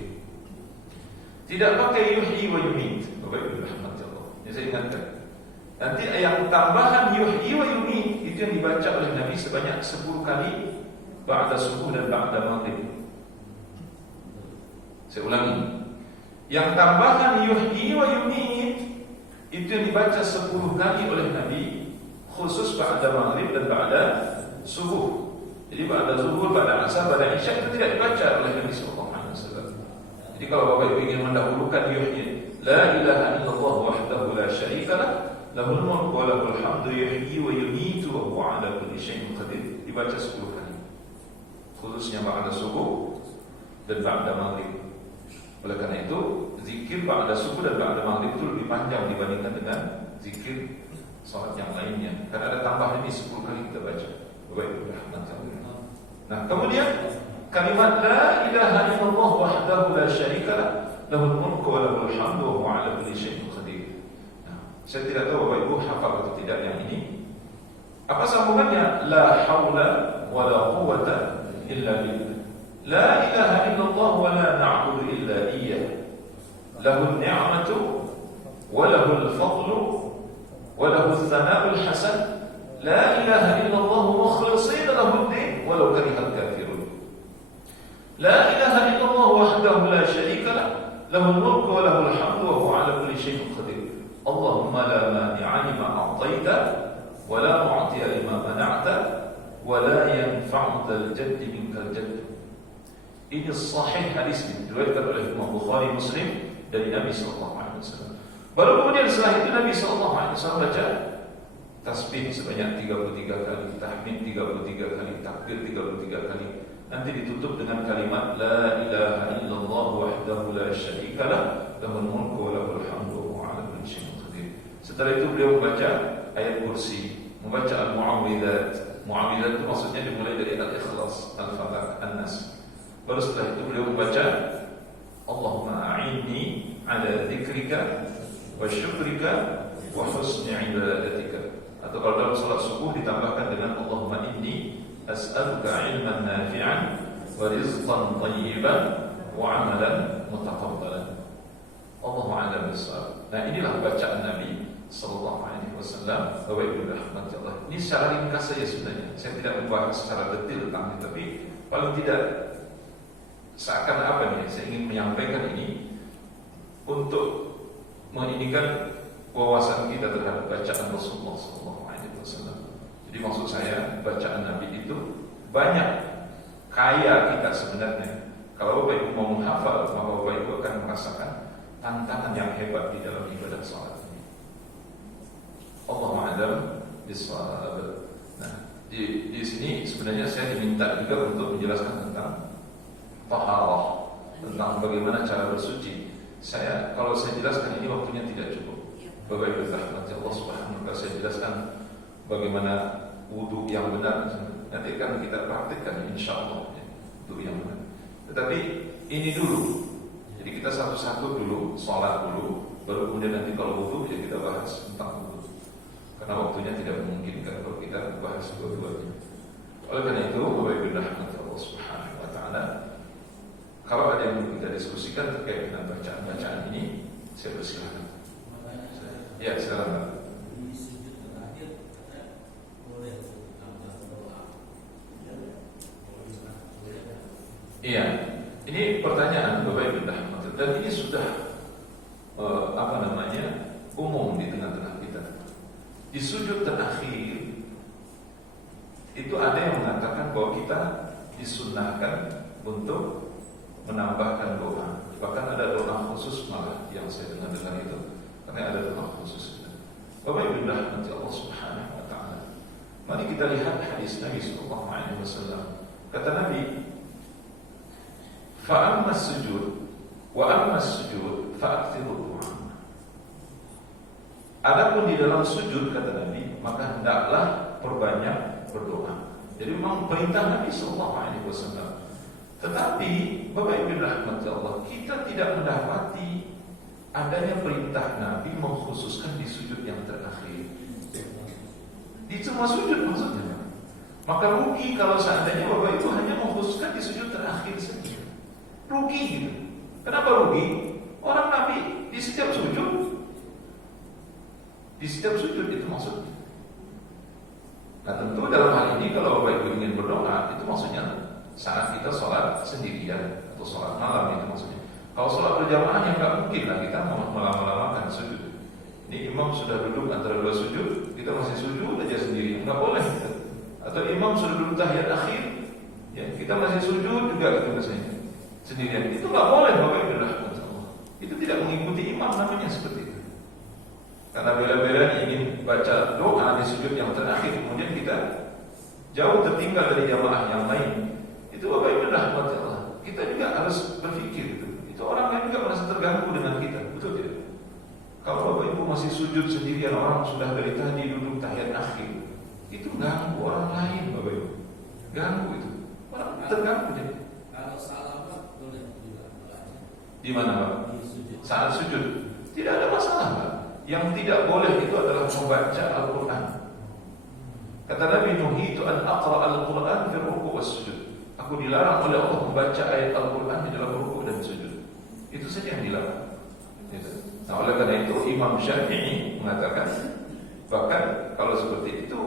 Tidak pakai yuhyi wa yumiit. Bapak Ibu rahmatullah. Ini saya ingatkan. Nanti yang tambahan yuhyi wa yumiit itu yang dibaca oleh Nabi sebanyak 10 kali ba'da subuh dan ba'da maghrib. Saya ulangi. Yang tambahan yuhyi wa yumiit itu yang dibaca 10 kali oleh Nabi khusus ba'da maghrib dan ba'da subuh. Jadi ba'da zuhur, ba'da asar, ba'da isya itu tidak dibaca oleh Nabi sallallahu alaihi wasallam. Jadi kalau Bapak Ibu ingin mendahulukan yuhyi, la ilaha illallah wahdahu la syarikalah, lahul mulku wa lahul hamdu yuhyi wa yumiitu wa huwa 'ala kulli syai'in qadir, dibaca 10 kali. Khususnya ba'da subuh dan ba'da maghrib. Oleh karena itu, zikir ba'da subuh dan ba'da maghrib itu lebih panjang dibandingkan dengan zikir salat yang lainnya. Karena ada tambahan ini 10 kali kita baca. Bapak Ibu rahmatullah. Nah, kemudian kalimat la ilaha illallah wahdahu la syarikalah, lahul mulku wa lahul hamdu wa huwa 'ala kulli syai'in qadir. Nah, saya tidak tahu Bapak Ibu hafal atau tidak yang ini. Apa sambungannya? La haula wa la quwwata illa billah. La ilaha illallah wa la na'budu illa iyyah. Lahul ni'matu wa lahul fadlu wa lahul thana'ul hasan. La ilaha illallah mukhlishina lahu ad-din walau karihal kafirun. La ilaha illallah wahdahu la syarika lah, lahul mulku wa lahul hamdu wa huwa 'ala kulli syai'in qadir. Allahumma la mani'a lima a'taita wa la mu'tiya lima mana'ta wa la yanfa'u dzal jaddi minkal jadd. Ini sahih hadis diriwayatkan oleh Imam Bukhari Muslim dari Nabi sallallahu alaihi wasallam. Baru kemudian setelah itu Nabi sallallahu alaihi wasallam baca tasbih sebanyak 33 kali, tahmid 33 kali, takbir 33 kali. Nanti ditutup dengan kalimat la ilaha illallah wahdahu la syarikalah, lahul mulku wa lahul hamdu wa huwa 'ala kulli syai'in qadir. Setelah itu beliau membaca ayat kursi, membaca al-mu'awwidzat. Mu'awwidzat itu maksudnya dimulai dari al-ikhlas, al-falaq, an-nas. Baru setelah itu beliau membaca Allahumma a'inni 'ala dzikrika wa syukrika wa husni ibadatika. Atau kalau dalam salat subuh ditambahkan dengan Allahumma inni as'aluka ilman nafi'an wa rizqan thayyiban wa 'amalan mutaqabbalan. Allahu a'lam bissawab. Nah, inilah bacaan Nabi sallallahu alaihi wasallam. Bapak Ibu rahmatullah. Ini secara ringkas saja sebenarnya. Saya tidak membahas secara detail tentang ini, tapi paling tidak seakan apa nih? Saya ingin menyampaikan ini untuk menginikan wawasan kita terhadap bacaan Rasulullah SAW. Jadi maksud saya bacaan Nabi itu banyak, kaya kita sebenarnya. Kalau Bapak Ibu mau menghafal, maka Bapak Ibu akan merasakan tantangan yang hebat di dalam ibadah sholat ini. Allahu a'lam bishawab. Nah, di sini sebenarnya saya diminta juga untuk menjelaskan tentang taharah, tentang bagaimana cara bersuci. Kalau saya jelaskan ini waktunya tidak cukup. Bapak Ibu rahmati Allah subhanahu wa ta'ala, saya jelaskan bagaimana wudu yang benar. Nanti akan kita praktikkan insyaallah wudu yang benar. Tetapi ini dulu. Jadi kita satu-satu dulu, sholat dulu, baru kemudian nanti kalau wudu ya kita bahas tentang wudu. Karena waktunya tidak memungkinkan kalau kita bahas dua-duanya. Oleh karena itu, Bapak Ibu rahmati Allah subhanahu wa ta'ala, kalau ada yang perlu kita diskusikan terkait dengan bacaan-bacaan ini, saya persilakan. Ya, silakan. Iya, ini pertanyaan Bapak Ibu rahmatullah, dan ini sudah umum di tengah-tengah kita. Di sujud terakhir itu ada yang mengatakan bahwa kita disunnahkan untuk menambahkan doa. Bahkan ada doa khusus malah yang saya dengar itu. Karena ada doa khusus. Bapak Ibu rahmati Allah subhanahu wa ta'ala, mari kita lihat hadis Nabi sallallahu alaihi wasallam. Kata Nabi, fa amma sujud wa amma sujud fa'aktsiru du'a. Adapun di dalam sujud, kata Nabi, maka hendaklah perbanyak berdoa. Jadi memang perintah Nabi sallallahu alaihi wasallam. Tetapi Bapak Ibu rahmati Allah, kita tidak mendapati adanya perintah Nabi mengkhususkan di sujud yang terakhir. Di semua sujud maksudnya. Maka rugi kalau seandainya Bapak itu hanya mengkhususkan di sujud terakhir saja. gitu. Kenapa rugi? Orang Nabi di setiap sujud itu maksudnya. Nah tentu dalam hal ini kalau Bapak Ibu ingin berdoa, itu maksudnya saat kita sholat sendirian atau sholat malam, itu maksudnya. Kalau sholat berjamaah yang nggak mungkin lah kita melama-lamakan sujud. Ini imam sudah duduk antara dua sujud, kita masih sujud aja sendiri, nggak boleh. Atau imam sudah duduk tahiyat akhir, ya kita masih sujud juga gitu misalnya sendirian. Itu nggak boleh Bapak Ibu rahmatullah. Itu tidak mengikuti imam namanya seperti itu. Karena bela-bela ingin baca doa di sujud yang terakhir, kemudian kita jauh tertinggal dari jamaah yang lain. Itu Bapak Ibu rahmatullah. Kita juga harus berpikir gitu. Itu orang lain juga merasa terganggu dengan kita, betul tidak? Kalau Bapak Ibu masih sujud sendirian, orang sudah dari tadi duduk tahiyat akhir, itu ganggu orang lain Bapak Ibu. Ganggu itu. Orang terganggu jadi. Kalau salah boleh juga. Di mana Pak? Saat sujud. Tidak ada masalah Pak. Yang tidak boleh itu adalah membaca Al-Quran. Kata Nabi Nuhitu an aqra al-Quran fi ruku' was sujud. Aku dilarang oleh Allah membaca ayat Al-Quran di dalam ruku' dan sujud. Itu saja yang dilarang. Nah oleh karena itu Imam Syafi'i mengatakan, bahkan kalau seperti itu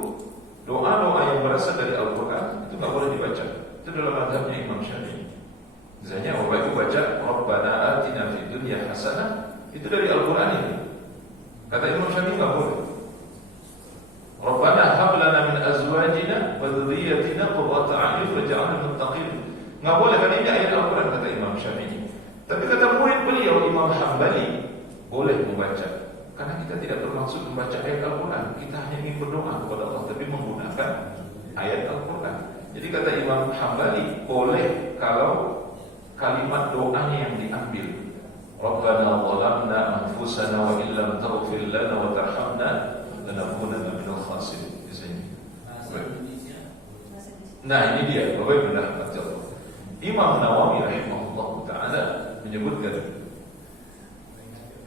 doa-doa yang berasal dari Al-Quran itu nggak boleh dibaca. Itu dalam mazhabnya Imam Syafi'i. Misalnya Bapak Ibu baca Rabbana atina fid dunya hasanah, itu dari Al-Quran ini. Kata Imam Syafi'i nggak boleh. Rabbana hab lana min azwajina wa dhurriyyatina qurrata a'yun waj'alna lil muttaqin. Nggak boleh, karena ini ayat Al-Quran kata Imam Syafi'i. Tapi kata murid beliau Imam Hambali boleh membaca. Karena kita tidak bermaksud membaca ayat Al-Quran, kita hanya ingin berdoa kepada Allah tapi menggunakan ayat Al-Quran. Jadi kata Imam Hambali boleh kalau kalimat doanya yang diambil. Rabbana zalamna anfusana wa illam taghfir lana wa tarhamna lanakunanna minal khasirin. Nah ini dia, Bapak Ibu rahmatullah. Imam Nawawi rahimahullah taala menyebutkan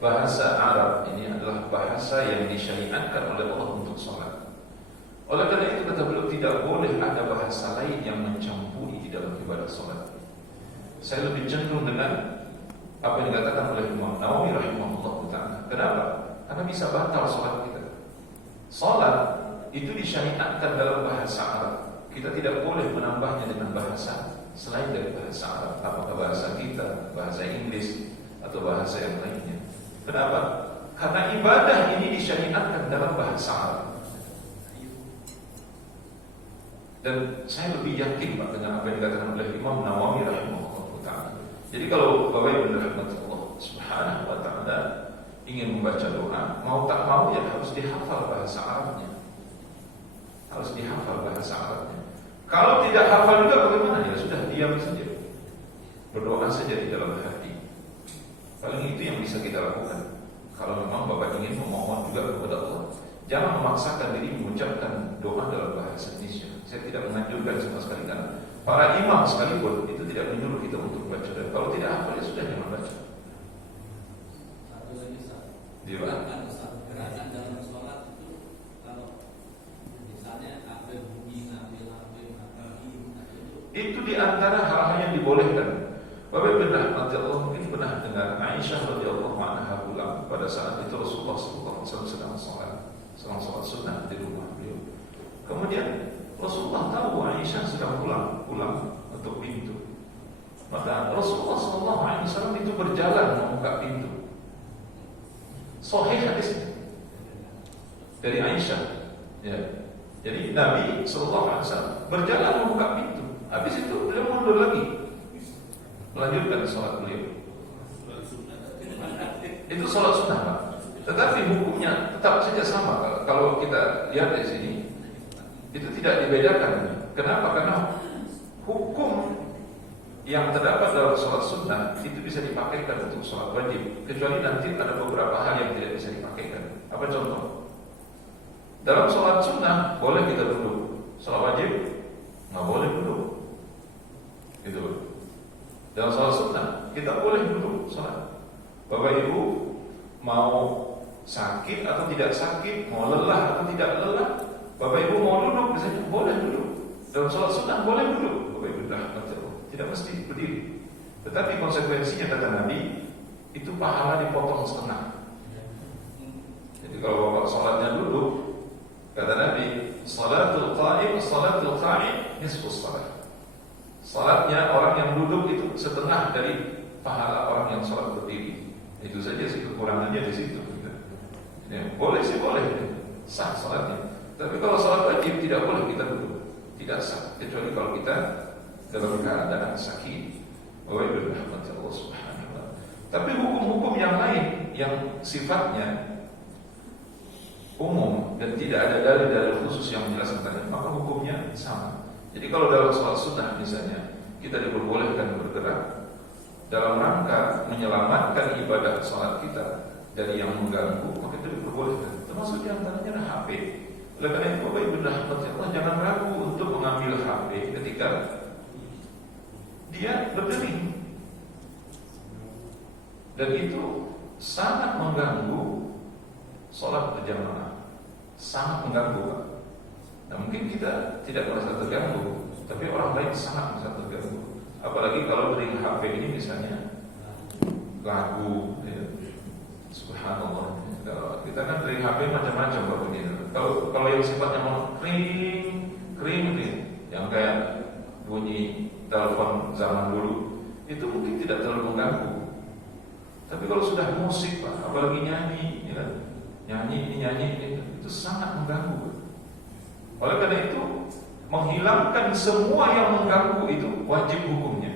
bahasa Arab ini adalah bahasa yang disyariatkan oleh Allah untuk sholat. Oleh karena itu kata beliau tidak boleh ada bahasa lain yang mencampuri di dalam ibadah sholat. Saya lebih cenderung dengan apa yang dikatakan oleh Imam Nawawi rahimahullah ta'ala. Kenapa? Karena bisa batal sholat kita. Sholat itu disyariatkan dalam bahasa Arab. Kita tidak boleh menambahnya dengan bahasa selain dari bahasa Arab. Apakah bahasa kita, bahasa Inggris, atau bahasa yang lainnya. Kenapa? Karena ibadah ini disyariatkan dalam bahasa Arab. Dan saya lebih yakin Pak dengan apa yang dikatakan oleh Imam Nawawi rahimahullah ta'ala. Jadi kalau Bapak Ibu rahmatullah subhanahu wa ta'ala ingin membaca doa, mau tak mau ya harus dihafal bahasa Arabnya. Harus dihafal bahasa Arabnya. Kalau tidak hafal juga bagaimana? Ya sudah, diam saja. Berdoa saja di dalam hati. Paling itu yang bisa kita lakukan. Kalau memang Bapak ingin memohon juga kepada Allah, jangan memaksakan diri mengucapkan doa dalam bahasa Indonesia. Saya tidak menganjurkan sama sekali, karena para imam sekalipun itu tidak menyuruh kita untuk baca. Dan kalau tidak hafal ya sudah, jangan baca. Satu lagi gerakan dalam sholat itu, kalau misalnya ngambil bumi, ngambil itu diantara hal-hal yang dibolehkan. Bapak Ibu rahmatullah mungkin pernah dengar Aisyah radhiyallahu anha pulang pada saat itu Rasulullah sallallahu alaihi wasallam sedang sholat sunnah di rumah beliau. Kemudian Rasulullah tahu Aisyah sedang pulang untuk pintu. Maka Rasulullah sallallahu alaihi wasallam itu berjalan membuka pintu. Sahih hadisnya dari Aisyah. Ya. Jadi Nabi sallallahu alaihi wasallam berjalan membuka pintu. Habis itu beliau mundur lagi, melanjutkan sholat beliau. Itu sholat sunnah Pak. Tetapi hukumnya tetap saja sama. Kalau kita lihat di sini, itu tidak dibedakan. Kenapa? Karena hukum yang terdapat dalam sholat sunnah itu bisa dipakaikan untuk sholat wajib, kecuali nanti ada beberapa hal yang tidak bisa dipakaikan. Apa contoh? Dalam sholat sunnah boleh kita duduk, sholat wajib nggak boleh duduk. Gitu. Dalam sholat sunnah kita boleh duduk sholat. Bapak Ibu mau sakit atau tidak sakit, mau lelah atau tidak lelah, Bapak Ibu mau duduk misalnya boleh duduk. Dalam sholat sunnah boleh duduk. Bapak Ibu tidak mesti berdiri. Tetapi konsekuensinya kata Nabi, itu pahala dipotong setengah. Jadi kalau bapak sholatnya duduk, kata Nabi, salatul qa'im, salatul qa'im, nisfu salat. Salatnya orang yang duduk itu setengah dari pahala orang yang sholat berdiri. Itu saja sih kekurangannya di situ. Ya, boleh sih boleh, sah salatnya. Tapi kalau salat wajib tidak boleh kita duduk, tidak sah. Kecuali kalau kita dalam keadaan sakit. Wa rahmat Allah Subhanahu wa ta'ala. Tapi hukum-hukum yang lain yang sifatnya umum dan tidak ada dalil-dalil khusus yang menjelaskan, maka hukumnya sama. Jadi kalau dalam sholat sunnah misalnya kita diperbolehkan bergerak dalam rangka menyelamatkan ibadah sholat kita dari yang mengganggu, maka itu diperbolehkan. Termasuk diantaranya ada HP. Oleh karena itu Bapak Ibu Allah jangan ragu untuk mengambil HP ketika dia berdiri. Dan itu sangat mengganggu sholat berjamaah, sangat mengganggu Pak. Nah mungkin kita tidak merasa terganggu, tapi orang lain sangat merasa terganggu. Apalagi kalau dari HP ini misalnya lagu, ya. Subhanallah. Kita kan dari HP macam-macam Bapak ini. Kalau yang sifatnya kering, yang kayak bunyi telepon zaman dulu, itu mungkin tidak terlalu mengganggu. Tapi kalau sudah musik Pak, apalagi nyanyi, ya, nyanyi itu sangat mengganggu. Oleh karena itu, menghilangkan semua yang mengganggu itu wajib hukumnya.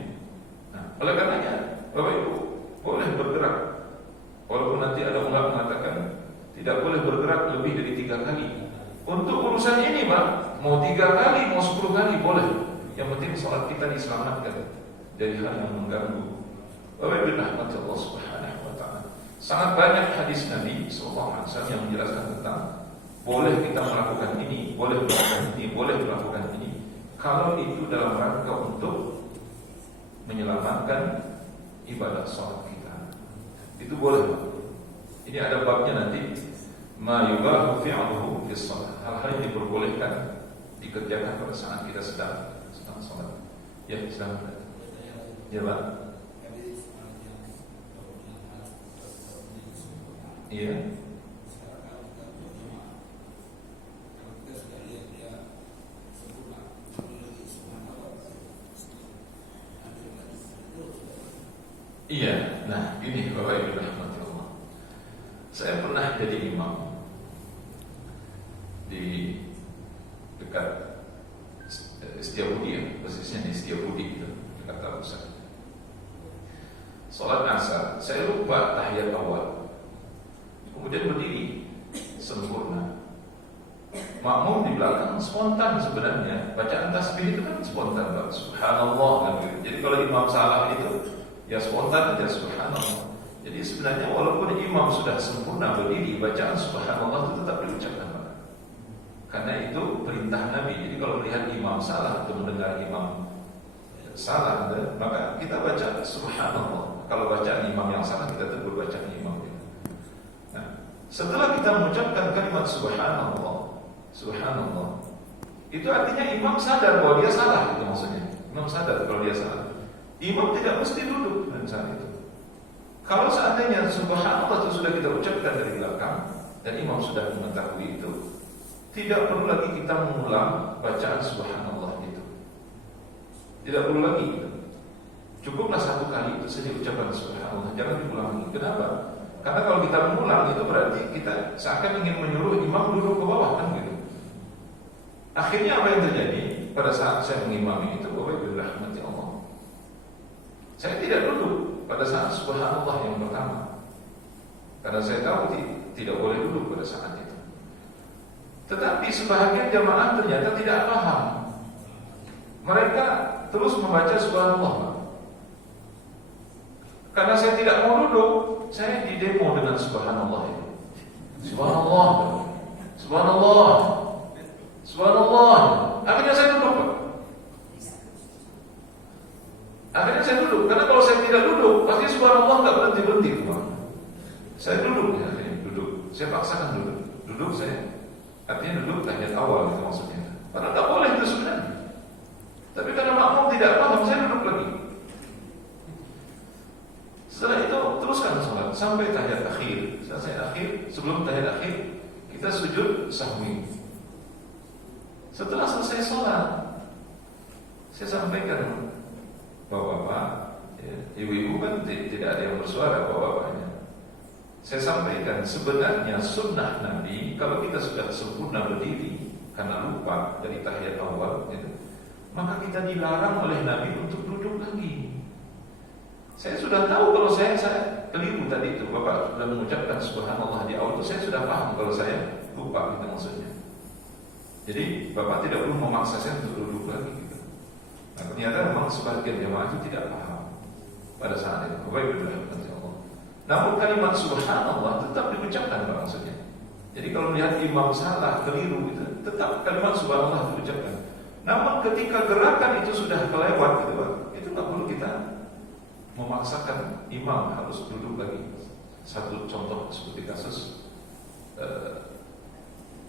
Nah, oleh karenanya, Bapak Ibu boleh bergerak. Walaupun nanti ada ulama mengatakan tidak boleh bergerak lebih dari 3 kali. Untuk urusan ini Pak, mau 3 kali, mau 10 kali boleh. Yang penting sholat kita diselamatkan dari hal yang mengganggu. Bapak Ibu rahmat Allah Subhanahu wa ta'ala. Sangat banyak hadis Nabi sallallahu alaihi wasallam yang menjelaskan tentang boleh kita melakukan ini, boleh melakukan ini, boleh melakukan ini kalau itu dalam rangka untuk menyelamatkan ibadah sholat kita. Itu boleh Pak. Ini ada babnya nanti, ma yubahu fi'luhu fi shalah. Hal-hal yang diperbolehkan dikerjakan pada saat kita sedang sholat. Ya, silakan. Ya, Pak. Iya. Iya, nah ini Bapak Ibu rahmatullah. Saya pernah jadi imam di dekat Setiabudi, ya, persisnya di Setiabudi itu, dekat Tarusan. Sholat asar, saya lupa tahiyat awal. Kemudian berdiri sempurna. Makmum di belakang spontan sebenarnya. Bacaan tasbih itu kan spontan Pak. Subhanallah kan gitu. Jadi kalau imam salah itu ya spontan aja subhanallah. Jadi sebenarnya walaupun imam sudah sempurna berdiri, bacaan subhanallah itu tetap diucapkan Pak. Karena itu perintah Nabi. Jadi kalau melihat imam salah atau mendengar imam salah, maka kita baca subhanallah. Kalau bacaan imam yang salah, kita tegur bacaan imam. Nah, setelah kita mengucapkan kalimat subhanallah, subhanallah, itu artinya imam sadar bahwa dia salah. Itu maksudnya imam sadar kalau dia salah. Imam tidak mesti duduk pada saat itu. Kalau seandainya subhanallah itu sudah kita ucapkan dari belakang dan imam sudah mengetahui itu, tidak perlu lagi kita mengulang bacaan subhanallah itu. Tidak perlu lagi. Cukuplah 1 kali itu saja ucapan subhanallah, jangan diulang lagi. Kenapa? Karena kalau kita mengulang itu berarti kita seakan ingin menyuruh imam duduk ke bawah kan gitu. Akhirnya apa yang terjadi pada saat saya mengimami itu, Bapak Ibu rahmati Allah, saya tidak duduk pada saat subhanallah yang pertama, karena saya tahu tidak boleh duduk pada saat itu. Tetapi sebahagian jamaah ternyata tidak paham. Mereka terus membaca subhanallah. Karena saya tidak mau duduk, saya didemo dengan subhanallah itu. Subhanallah, subhanallah, subhanallah. Akhirnya saya duduk Pak. Akhirnya saya duduk, karena kalau saya tidak duduk, pasti subhanallah nggak berhenti Pak. Saya duduk, ya, duduk. Saya paksakan duduk. Duduk saya, artinya duduk tahiyat awal itu maksudnya. Padahal nggak boleh itu sebenarnya. Tapi karena makmum tidak paham, saya duduk lagi. sampai tahiyat akhir. Selesai akhir, sebelum tahiyat akhir kita sujud sahwi. Setelah selesai sholat, saya sampaikan bapak-bapak, ya, ibu-ibu kan tidak ada yang bersuara bapak-bapaknya. Saya sampaikan sebenarnya sunnah Nabi kalau kita sudah sempurna berdiri karena lupa dari tahiyat awal, gitu, maka kita dilarang oleh Nabi untuk duduk lagi. Saya sudah tahu kalau saya keliru tadi itu, bapak sudah mengucapkan subhanallah di awal itu, saya sudah paham kalau saya lupa, gitu maksudnya. Jadi bapak tidak perlu memaksa saya untuk duduk lagi, gitu. Nah, ternyata memang sebagian jemaah itu tidak paham pada saat itu. Bapak Ibu dirahmati Allah. Namun kalimat subhanallah tetap diucapkan, Pak, maksudnya. Jadi kalau melihat imam salah, keliru, gitu, tetap kalimat subhanallah diucapkan. Namun ketika gerakan itu sudah kelewat, gitu, Pak, itu nggak perlu kita memaksakan imam harus duduk lagi. Satu contoh seperti kasus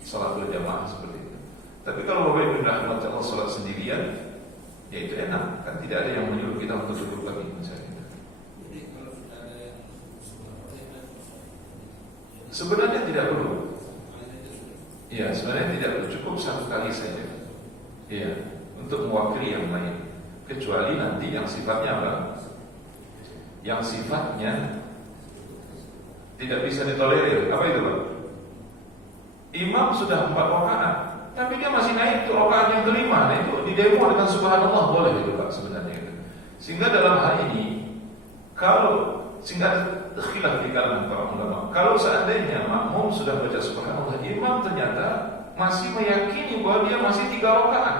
salat berjamaah seperti itu. Tapi kalau Bapak Ibu dirahmati Allah salat sendirian, ya itu enak, kan tidak ada yang menyuruh kita untuk duduk lagi misalnya. Jadi kalau sudah ada yang Sebenarnya tidak perlu. Iya, sebenarnya tidak perlu, cukup satu kali saja. Iya, untuk mewakili yang lain. Kecuali nanti yang sifatnya apa? Yang sifatnya tidak bisa ditolerir. Apa itu, Pak? Imam sudah 4 rakaat, tapi dia masih naik ke rakaat yang kelima. Nah, itu didemo dengan subhanallah boleh itu, Pak, sebenarnya. Sehingga dalam hal ini, sehingga khilaf di kalangan para ulama, kalau seandainya makmum sudah baca subhanallah, imam ternyata masih meyakini bahwa dia masih 3 rakaat,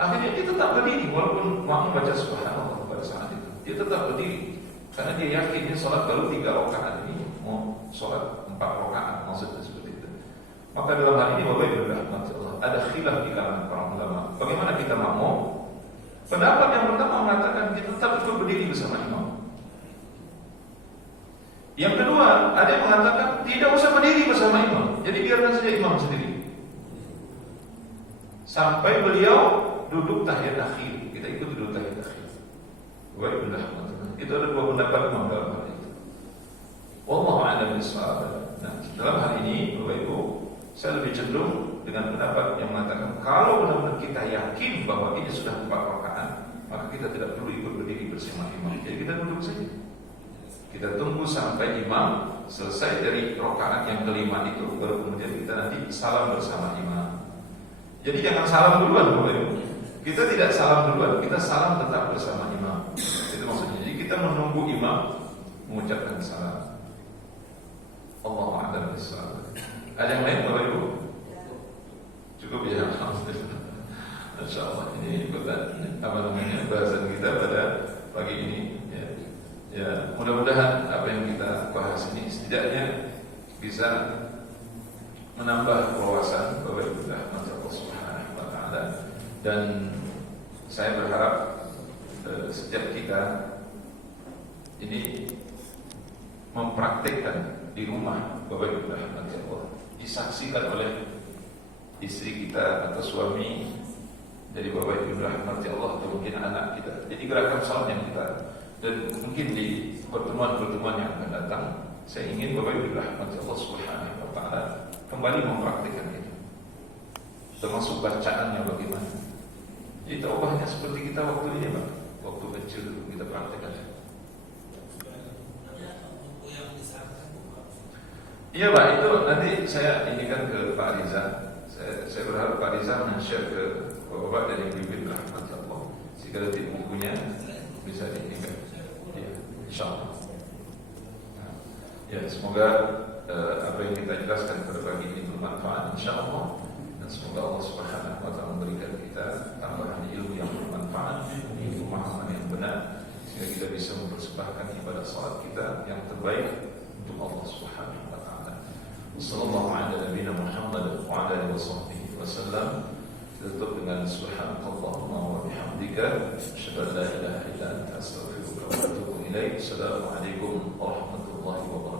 akhirnya dia tetap berdiri walaupun makmum baca subhanallah pada saat itu. Dia tetap berdiri karena dia yakin dia sholat baru 3 rakaat, ini mau sholat 4 rakaat, maksudnya seperti itu. Maka dalam hal ini Bapak Ibu dirahmati Allah, ada khilaf di kalangan para ulama. Bagaimana kita makmum? Pendapat yang pertama mengatakan kita tetap ikut berdiri bersama imam. Yang kedua, ada yang mengatakan tidak usah berdiri bersama imam, jadi biarkan saja imam sendiri sampai beliau duduk tahiyat akhir, kita ikut duduk tahiyat akhir. Baik, benar. Itu ada 2 pendapat imam dalam hal itu. Wallahu a'lam bishawab. Nah, dalam hal ini Bapak Ibu, saya lebih cenderung dengan pendapat yang mengatakan kalau benar-benar kita yakin bahwa ini sudah 4 rakaat, maka kita tidak perlu ikut berdiri bersama imam. Jadi kita duduk saja. Kita tunggu sampai imam selesai dari rakaat yang kelima itu, baru kemudian kita nanti salam bersama imam. Jadi jangan salam duluan, Bapak Ibu. Kita tidak salam duluan, kita salam tetap bersama imam. Itu maksudnya. Jadi kita menunggu imam mengucapkan salam. Allahu a'lam bishawab. Ada yang lain, Bapak Ibu? Cukup ya, alhamdulillah. Insyaallah ini ikutan bahasan kita pada pagi ini. Ya, mudah-mudahan apa yang kita bahas ini setidaknya bisa menambah wawasan Bapak Ibu rahmati Allah Subhanahu wa taala. Dan saya berharap setiap kita ini mempraktikkan di rumah Bapak Ibu rahmati Allah, disaksikan oleh istri kita atau suami dari Bapak Ibu rahmati Allah atau mungkin anak kita. Jadi gerakan salat yang kita, dan mungkin di pertemuan-pertemuan yang akan datang, saya ingin Bapak Ibu rahmati Allah Subhanahu wa taala kembali mempraktikkan itu. Termasuk bacaannya bagaimana. Jadi taubahnya seperti kita waktu ini, Pak. Waktu kecil kita praktikkan. Iya, Pak, itu nanti saya indikan ke Pak Riza. Saya berharap Pak Riza men-share ke Bapak dari Bibit rahmati Allah. Jika nanti bukunya bisa diingat. Ya, insyaallah. Ya, semoga apa yang kita jelaskan pada pagi ini bermanfaat insyaallah, dan semoga Allah Subhanahu wa taala memberikan kita tambahan ilmu yang bermanfaat, ilmu pemahaman yang benar, sehingga kita bisa mempersembahkan ibadah salat kita yang terbaik untuk Allah Subhanahu wa taala. Sallallahu ala nabiyina Muhammad wa ala alihi washabbihi wasallam. Tutup dengan subhanakallahumma wa bihamdika asyhadu an la ilaha illa anta astaghfiruka wa atubu ilaik. Assalamualaikum warahmatullahi wabarakatuh.